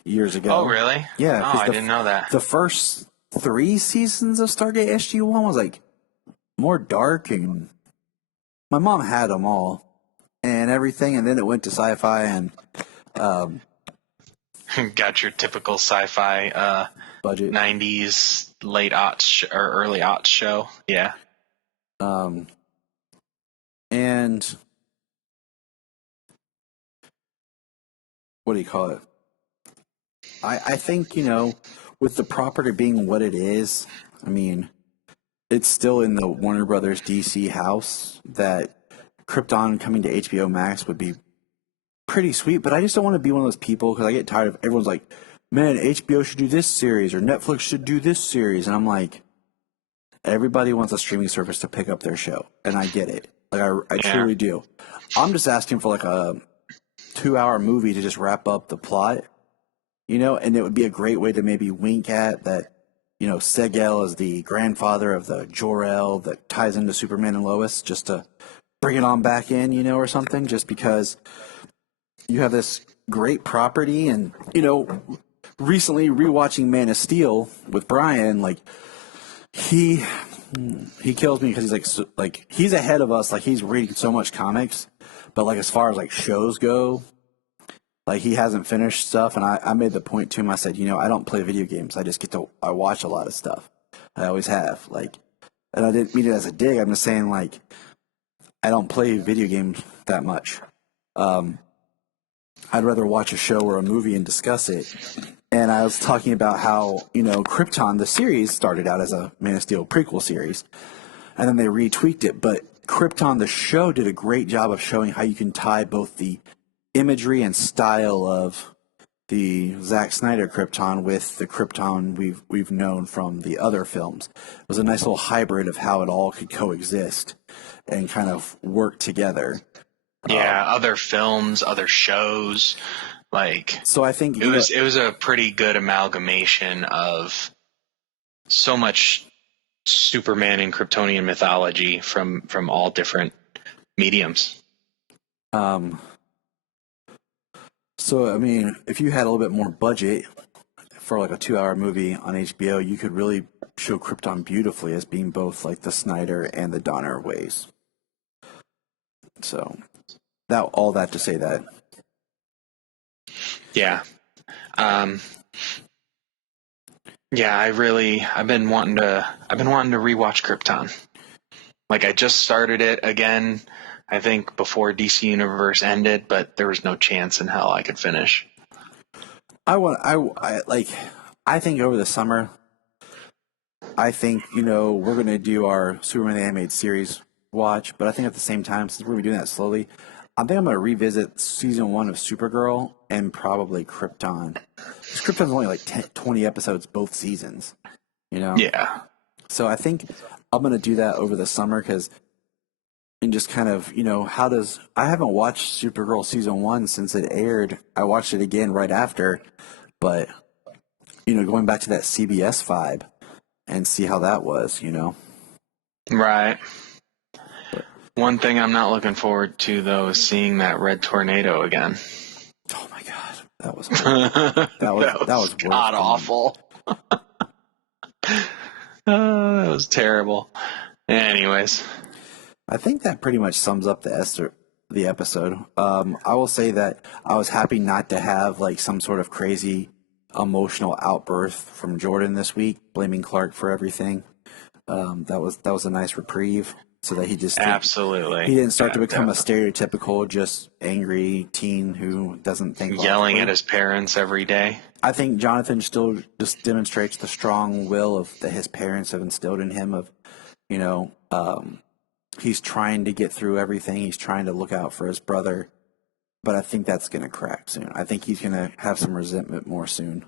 years ago. Oh, really? Yeah. Oh, I didn't know that. The first 3 seasons of Stargate SG-1 was, like, more dark, and my mom had them all and everything, and then it went to Sci-Fi, and got your typical sci-fi budget 90s late aughts or early aughts show. Yeah. And what do you call it? I think, with the property being what it is, I mean, it's still in the Warner Brothers DC house, that Krypton coming to HBO Max would be pretty sweet, but I just don't want to be one of those people, because I get tired of everyone's like, man, HBO should do this series or Netflix should do this series, and I'm like, everybody wants a streaming service to pick up their show, and I get it. Like, I truly do. I'm just asking for like a 2-hour movie to just wrap up the plot, and it would be a great way to maybe wink at that, Segel is the grandfather of the Jor-El that ties into Superman and Lois, just to bring it on back in, or something, just because you have this great property. And, recently rewatching Man of Steel with Brian, like, he kills me because he's like he's ahead of us. Like, he's reading so much comics, but like as far as like shows go, like he hasn't finished stuff. And I made the point to him. I said, I don't play video games. I watch a lot of stuff. I always have. Like, and I didn't mean it as a dig. I'm just saying, like, I don't play video games that much. I'd rather watch a show or a movie and discuss it. And I was talking about how, Krypton, the series, started out as a Man of Steel prequel series, and then they retweaked it. But Krypton, the show, did a great job of showing how you can tie both the imagery and style of the Zack Snyder Krypton with the Krypton we've known from the other films. It was a nice little hybrid of how it all could coexist and kind of work together. Yeah, other films, other shows. Like, so I think it was a pretty good amalgamation of so much Superman and Kryptonian mythology from all different mediums. So I mean, if you had a little bit more budget for like a 2-hour movie on HBO, you could really show Krypton beautifully as being both like the Snyder and the Donner ways. So all that to say that. Yeah. Yeah, I've been wanting to rewatch Krypton. Like, I just started it again, I think before DC Universe ended, but there was no chance in hell I could finish. I think over the summer, I think, we're going to do our Superman the Animated Series watch, but I think at the same time, since we're going to be doing that slowly, I think I'm going to revisit season 1 of Supergirl and probably Krypton. Because Krypton's only like 20 episodes both seasons, Yeah. So I think I'm going to do that over the summer and just kind of, I haven't watched Supergirl season 1 since it aired. I watched it again right after, but, going back to that CBS vibe and see how that was, Right. One thing I'm not looking forward to, though, is seeing that red tornado again. Oh my god, that was horrible. that was god awful. That was terrible. Anyways, I think that pretty much sums up the episode. I will say that I was happy not to have like some sort of crazy emotional outburst from Jordan this week, blaming Clark for everything. That was a nice reprieve. So that he just absolutely he didn't start to become a stereotypical just angry teen who doesn't think yelling at his parents every day. I think Jonathan still just demonstrates the strong will that his parents have instilled in him. Of he's trying to get through everything. He's trying to look out for his brother, but I think that's going to crack soon. I think he's going to have some resentment more soon.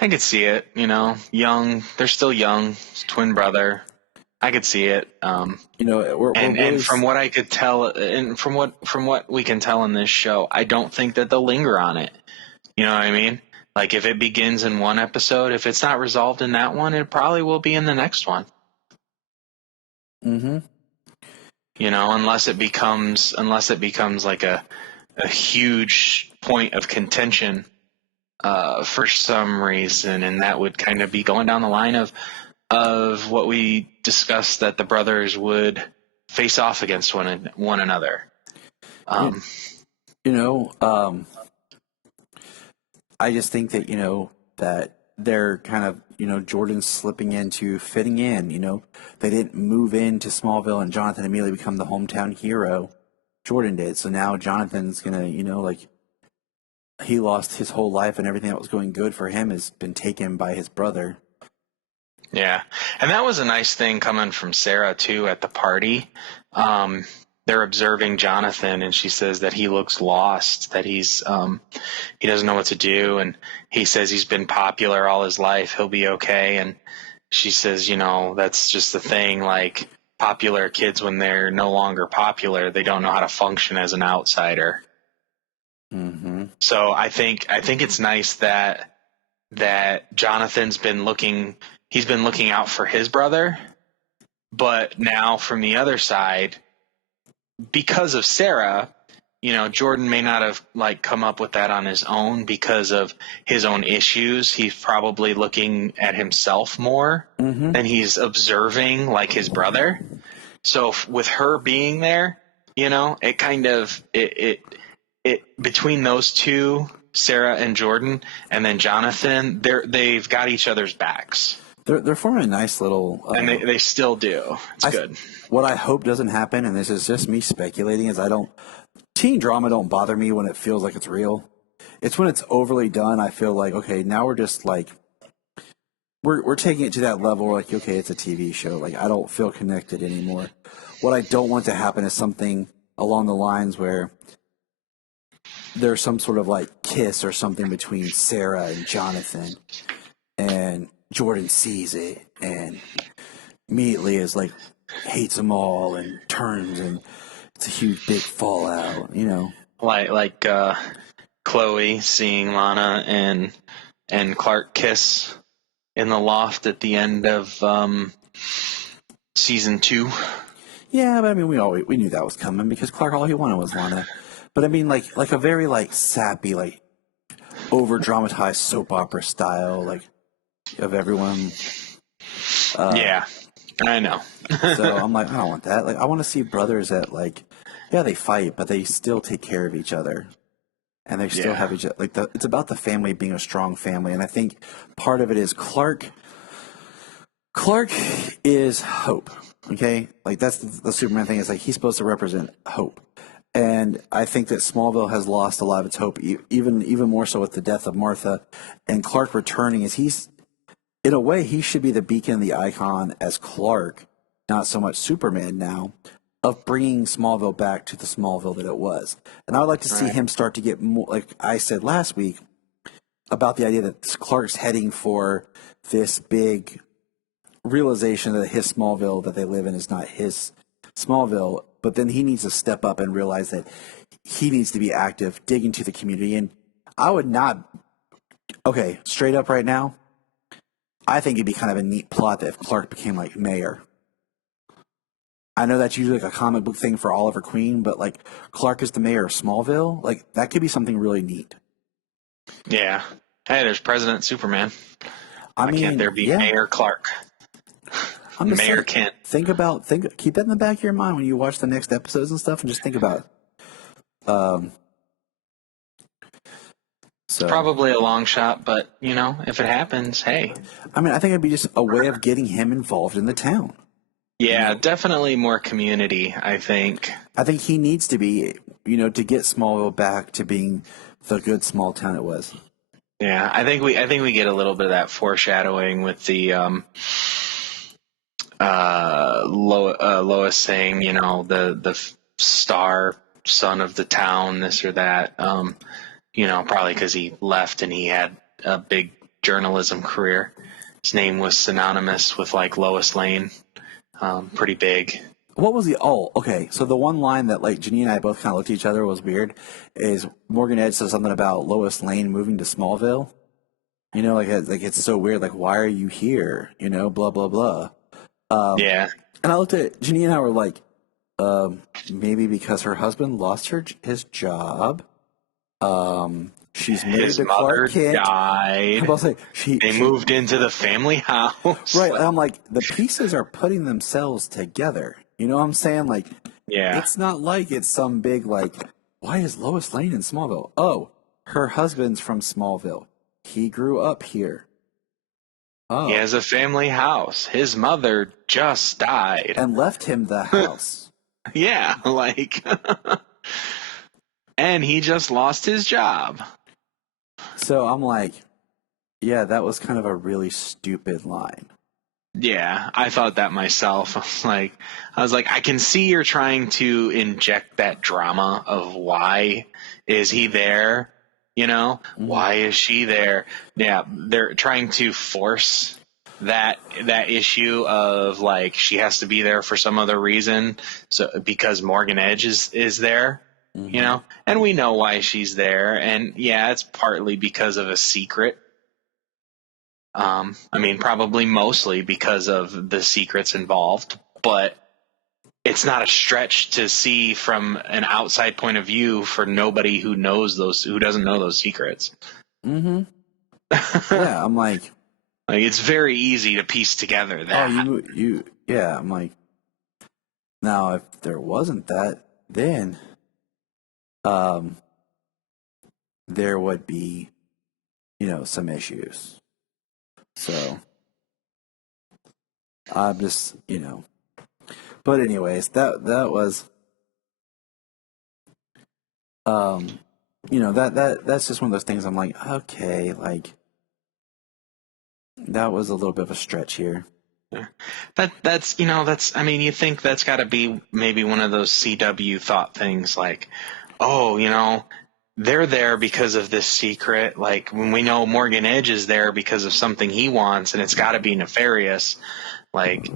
I could see it. Young. They're still young. Twin brother. I could see it. And from what I could tell, and from what we can tell in this show, I don't think that they'll linger on it. You know what I mean? Like, if it begins in one episode, if it's not resolved in that one, it probably will be in the next one. Mm-hmm. You know, unless it becomes like a huge point of contention for some reason, and that would kind of be going down the line of what we discussed, that the brothers would face off against one another. I just think that, that they're kind of, Jordan's slipping into fitting in, They didn't move into Smallville and Jonathan immediately become the hometown hero. Jordan did. So now Jonathan's going to, he lost his whole life and everything that was going good for him has been taken by his brother. Yeah. And that was a nice thing coming from Sarah, too, at the party. They're observing Jonathan, and she says that he looks lost, that he doesn't know what to do. And he says he's been popular all his life. He'll be okay. And she says, that's just the thing. Like, popular kids, when they're no longer popular, they don't know how to function as an outsider. Mm-hmm. So I think it's nice that Jonathan's been looking out for his brother, but now from the other side, because of Sarah, Jordan may not have come up with that on his own because of his own issues. He's probably looking at himself more than he's observing his brother. So with her being there, it kind of it between those two, Sarah and Jordan, and then Jonathan, they've got each other's backs. They're forming a nice little... and they still do. It's good. What I hope doesn't happen, and this is just me speculating, is teen drama don't bother me when it feels like it's real. It's when it's overly done, I feel like, okay, now we're just we're taking it to that level where okay, it's a TV show. I don't feel connected anymore. What I don't want to happen is something along the lines where there's some sort of kiss or something between Sarah and Jonathan, and Jordan sees it and immediately is hates them all and turns, and it's a huge big fallout, like Chloe seeing Lana and Clark kiss in the loft at the end of season 2. Yeah, but we knew that was coming because Clark, all he wanted was Lana. But I mean, like a very sappy, over dramatized soap opera style, of everyone. Yeah, I know. So I'm I don't want that. I want to see brothers that yeah, they fight, but they still take care of each other, and they still have each other. It's about the family being a strong family, and I think part of it is Clark. Clark is hope. Okay, that's the Superman thing. Is he's supposed to represent hope. And I think that Smallville has lost a lot of its hope, even more so with the death of Martha. And Clark returning in a way, he should be the beacon, the icon as Clark, not so much Superman now, of bringing Smallville back to the Smallville that it was. And I would like to see him start to get more, like I said last week, about the idea that Clark's heading for this big realization that his Smallville that they live in is not his Smallville. But then he needs to step up and realize that he needs to be active, dig into the community. And I would not, straight up right now, I think it'd be kind of a neat plot that if Clark became mayor. I know that's usually a comic book thing for Oliver Queen, but Clark is the mayor of Smallville, that could be something really neat. Yeah. Hey, there's President Superman. Why can't there be Mayor Clark? Mayor Kent. Keep that in the back of your mind when you watch the next episodes and stuff, and just think about it. So probably a long shot, but if it happens, hey. I think it'd be just a way of getting him involved in the town. Yeah, definitely more community, I think. I think he needs to be, to get Smallville back to being the good small town it was. Yeah, I think we get a little bit of that foreshadowing with the Lois saying, the star son of the town, this or that. Probably because he left and he had a big journalism career. His name was synonymous with Lois Lane. Pretty big. What was so the one line that Janine and I both kind of looked at each other was weird is Morgan Edge says something about Lois Lane moving to Smallville. You know, like it's so weird. Like, why are you here? You know, blah blah blah. Yeah. And I looked at Janine and I were like, maybe because her husband lost his job. She's married His to mother Clark Kent. died. I'm about to say They moved into the family house. Right. I'm like, the pieces are putting themselves together. You know what I'm saying? Like, Yeah. it's not like it's some big, like, why is Lois Lane in Smallville? Oh, her husband's from Smallville. He grew up here. Oh. He has a family house. His mother just died. And left him the house. Yeah, like... and he just lost his job. So I'm like, yeah, that was kind of a really stupid line. Yeah, I thought that myself. I was like, I can see you're trying to inject that drama of why is he there, you know? Mm-hmm. Why is she there? Yeah, they're trying to force that issue of like she has to be there for some other reason, so because Morgan Edge is there, mm-hmm. you know? And we know why she's there, and yeah, it's partly because of a secret. I mean, probably mostly because of the secrets involved, but it's not a stretch to see from an outside point of view for nobody who doesn't know those secrets. Mm-hmm. Yeah, I'm like it's very easy to piece together that. Oh, yeah, I'm like, now if there wasn't that, then, there would be, you know, some issues. So, I'm just, you know, but anyways, that was, you know, that's just one of those things I'm like, okay, like, that was a little bit of a stretch here. That's I mean, you think that's got to be maybe one of those CW thought things like, oh, you know, they're there because of this secret. Like when we know Morgan Edge is there because of something he wants, and it's got to be nefarious. Like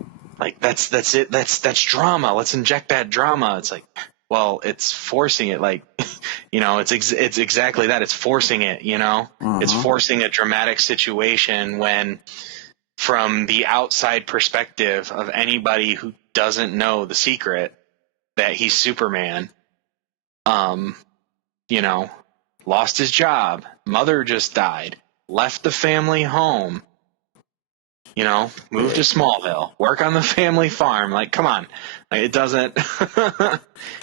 that's it. That's drama. Let's inject that drama. It's like, well, it's forcing it. Like, you know, it's exactly that. It's forcing it. You know, It's forcing a dramatic situation when, from the outside perspective of anybody who doesn't know the secret that he's Superman, you know, lost his job, mother just died, left the family home, you know, moved to Smallville, work on the family farm. Like, come on, like, it doesn't.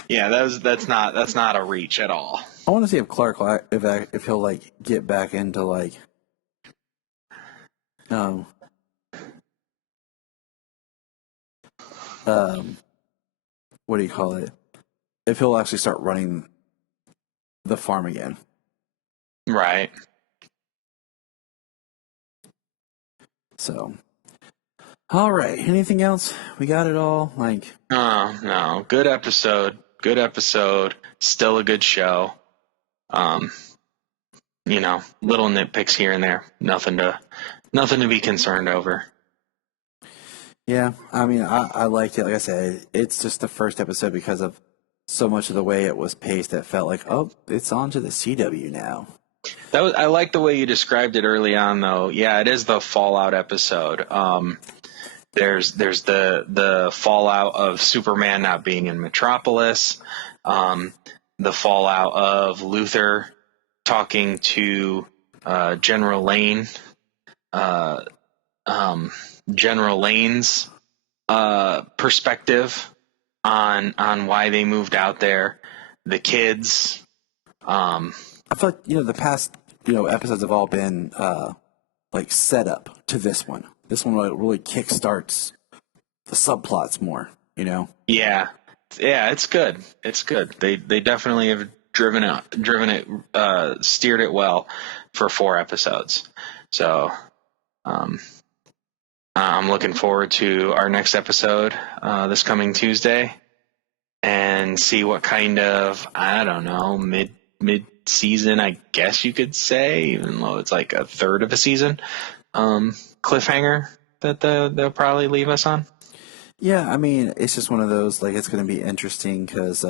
Yeah, that's not a reach at all. I want to see if Clark, if he'll like get back into like, what do you call it? If he'll actually start running the farm again. Right. So, all right. Anything else? We got it all. Like, no. Good episode. Still a good show. You know, little nitpicks here and there. Nothing to be concerned over. Yeah, I mean, I liked it. Like I said, it's just the first episode because of so much of the way it was paced. That felt like, oh, it's on to the CW now. I like the way you described it early on, though. Yeah, it is the Fallout episode. There's the fallout of Superman not being in Metropolis, the fallout of Luthor talking to General Lane, General Lane's perspective on why they moved out there, the kids. I feel like, you know, the past, you know, episodes have all been like set up to this one. This one really kickstarts the subplots more, you know? Yeah, it's good. It's good. They definitely have driven it, steered it well for 4 episodes. So, I'm looking forward to our next episode this coming Tuesday, and see what kind of, I don't know, mid season, I guess you could say, even though it's like a third of a season, cliffhanger that they'll probably leave us on. Yeah, I mean, it's just one of those, like, it's going to be interesting because,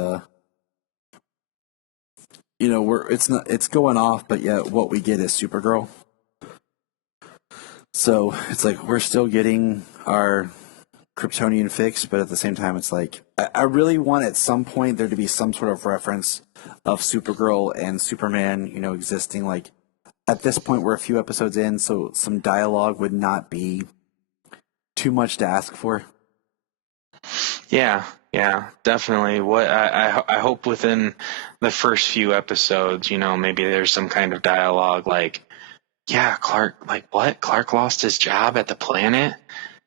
you know, it's going off, but yet what we get is Supergirl. So it's like we're still getting our Kryptonian fix, but at the same time, it's like I really want at some point there to be some sort of reference of Supergirl and Superman, existing. Like at this point, we're a few episodes in, so some dialogue would not be too much to ask for. Yeah, definitely. What I hope within the first few episodes, maybe there's some kind of dialogue like, yeah, Clark, like what? Clark lost his job at the planet,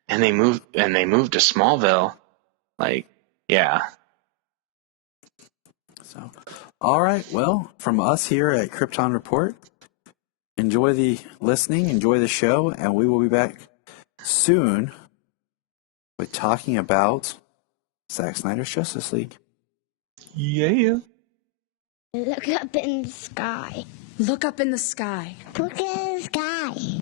and they moved to Smallville. Like, yeah. So, all right. Well, from us here at Krypton Report, enjoy the listening, enjoy the show, and we will be back soon with talking about Zack Snyder's Justice League. Yeah. Look up in the sky. Look up in the sky. Look at the sky.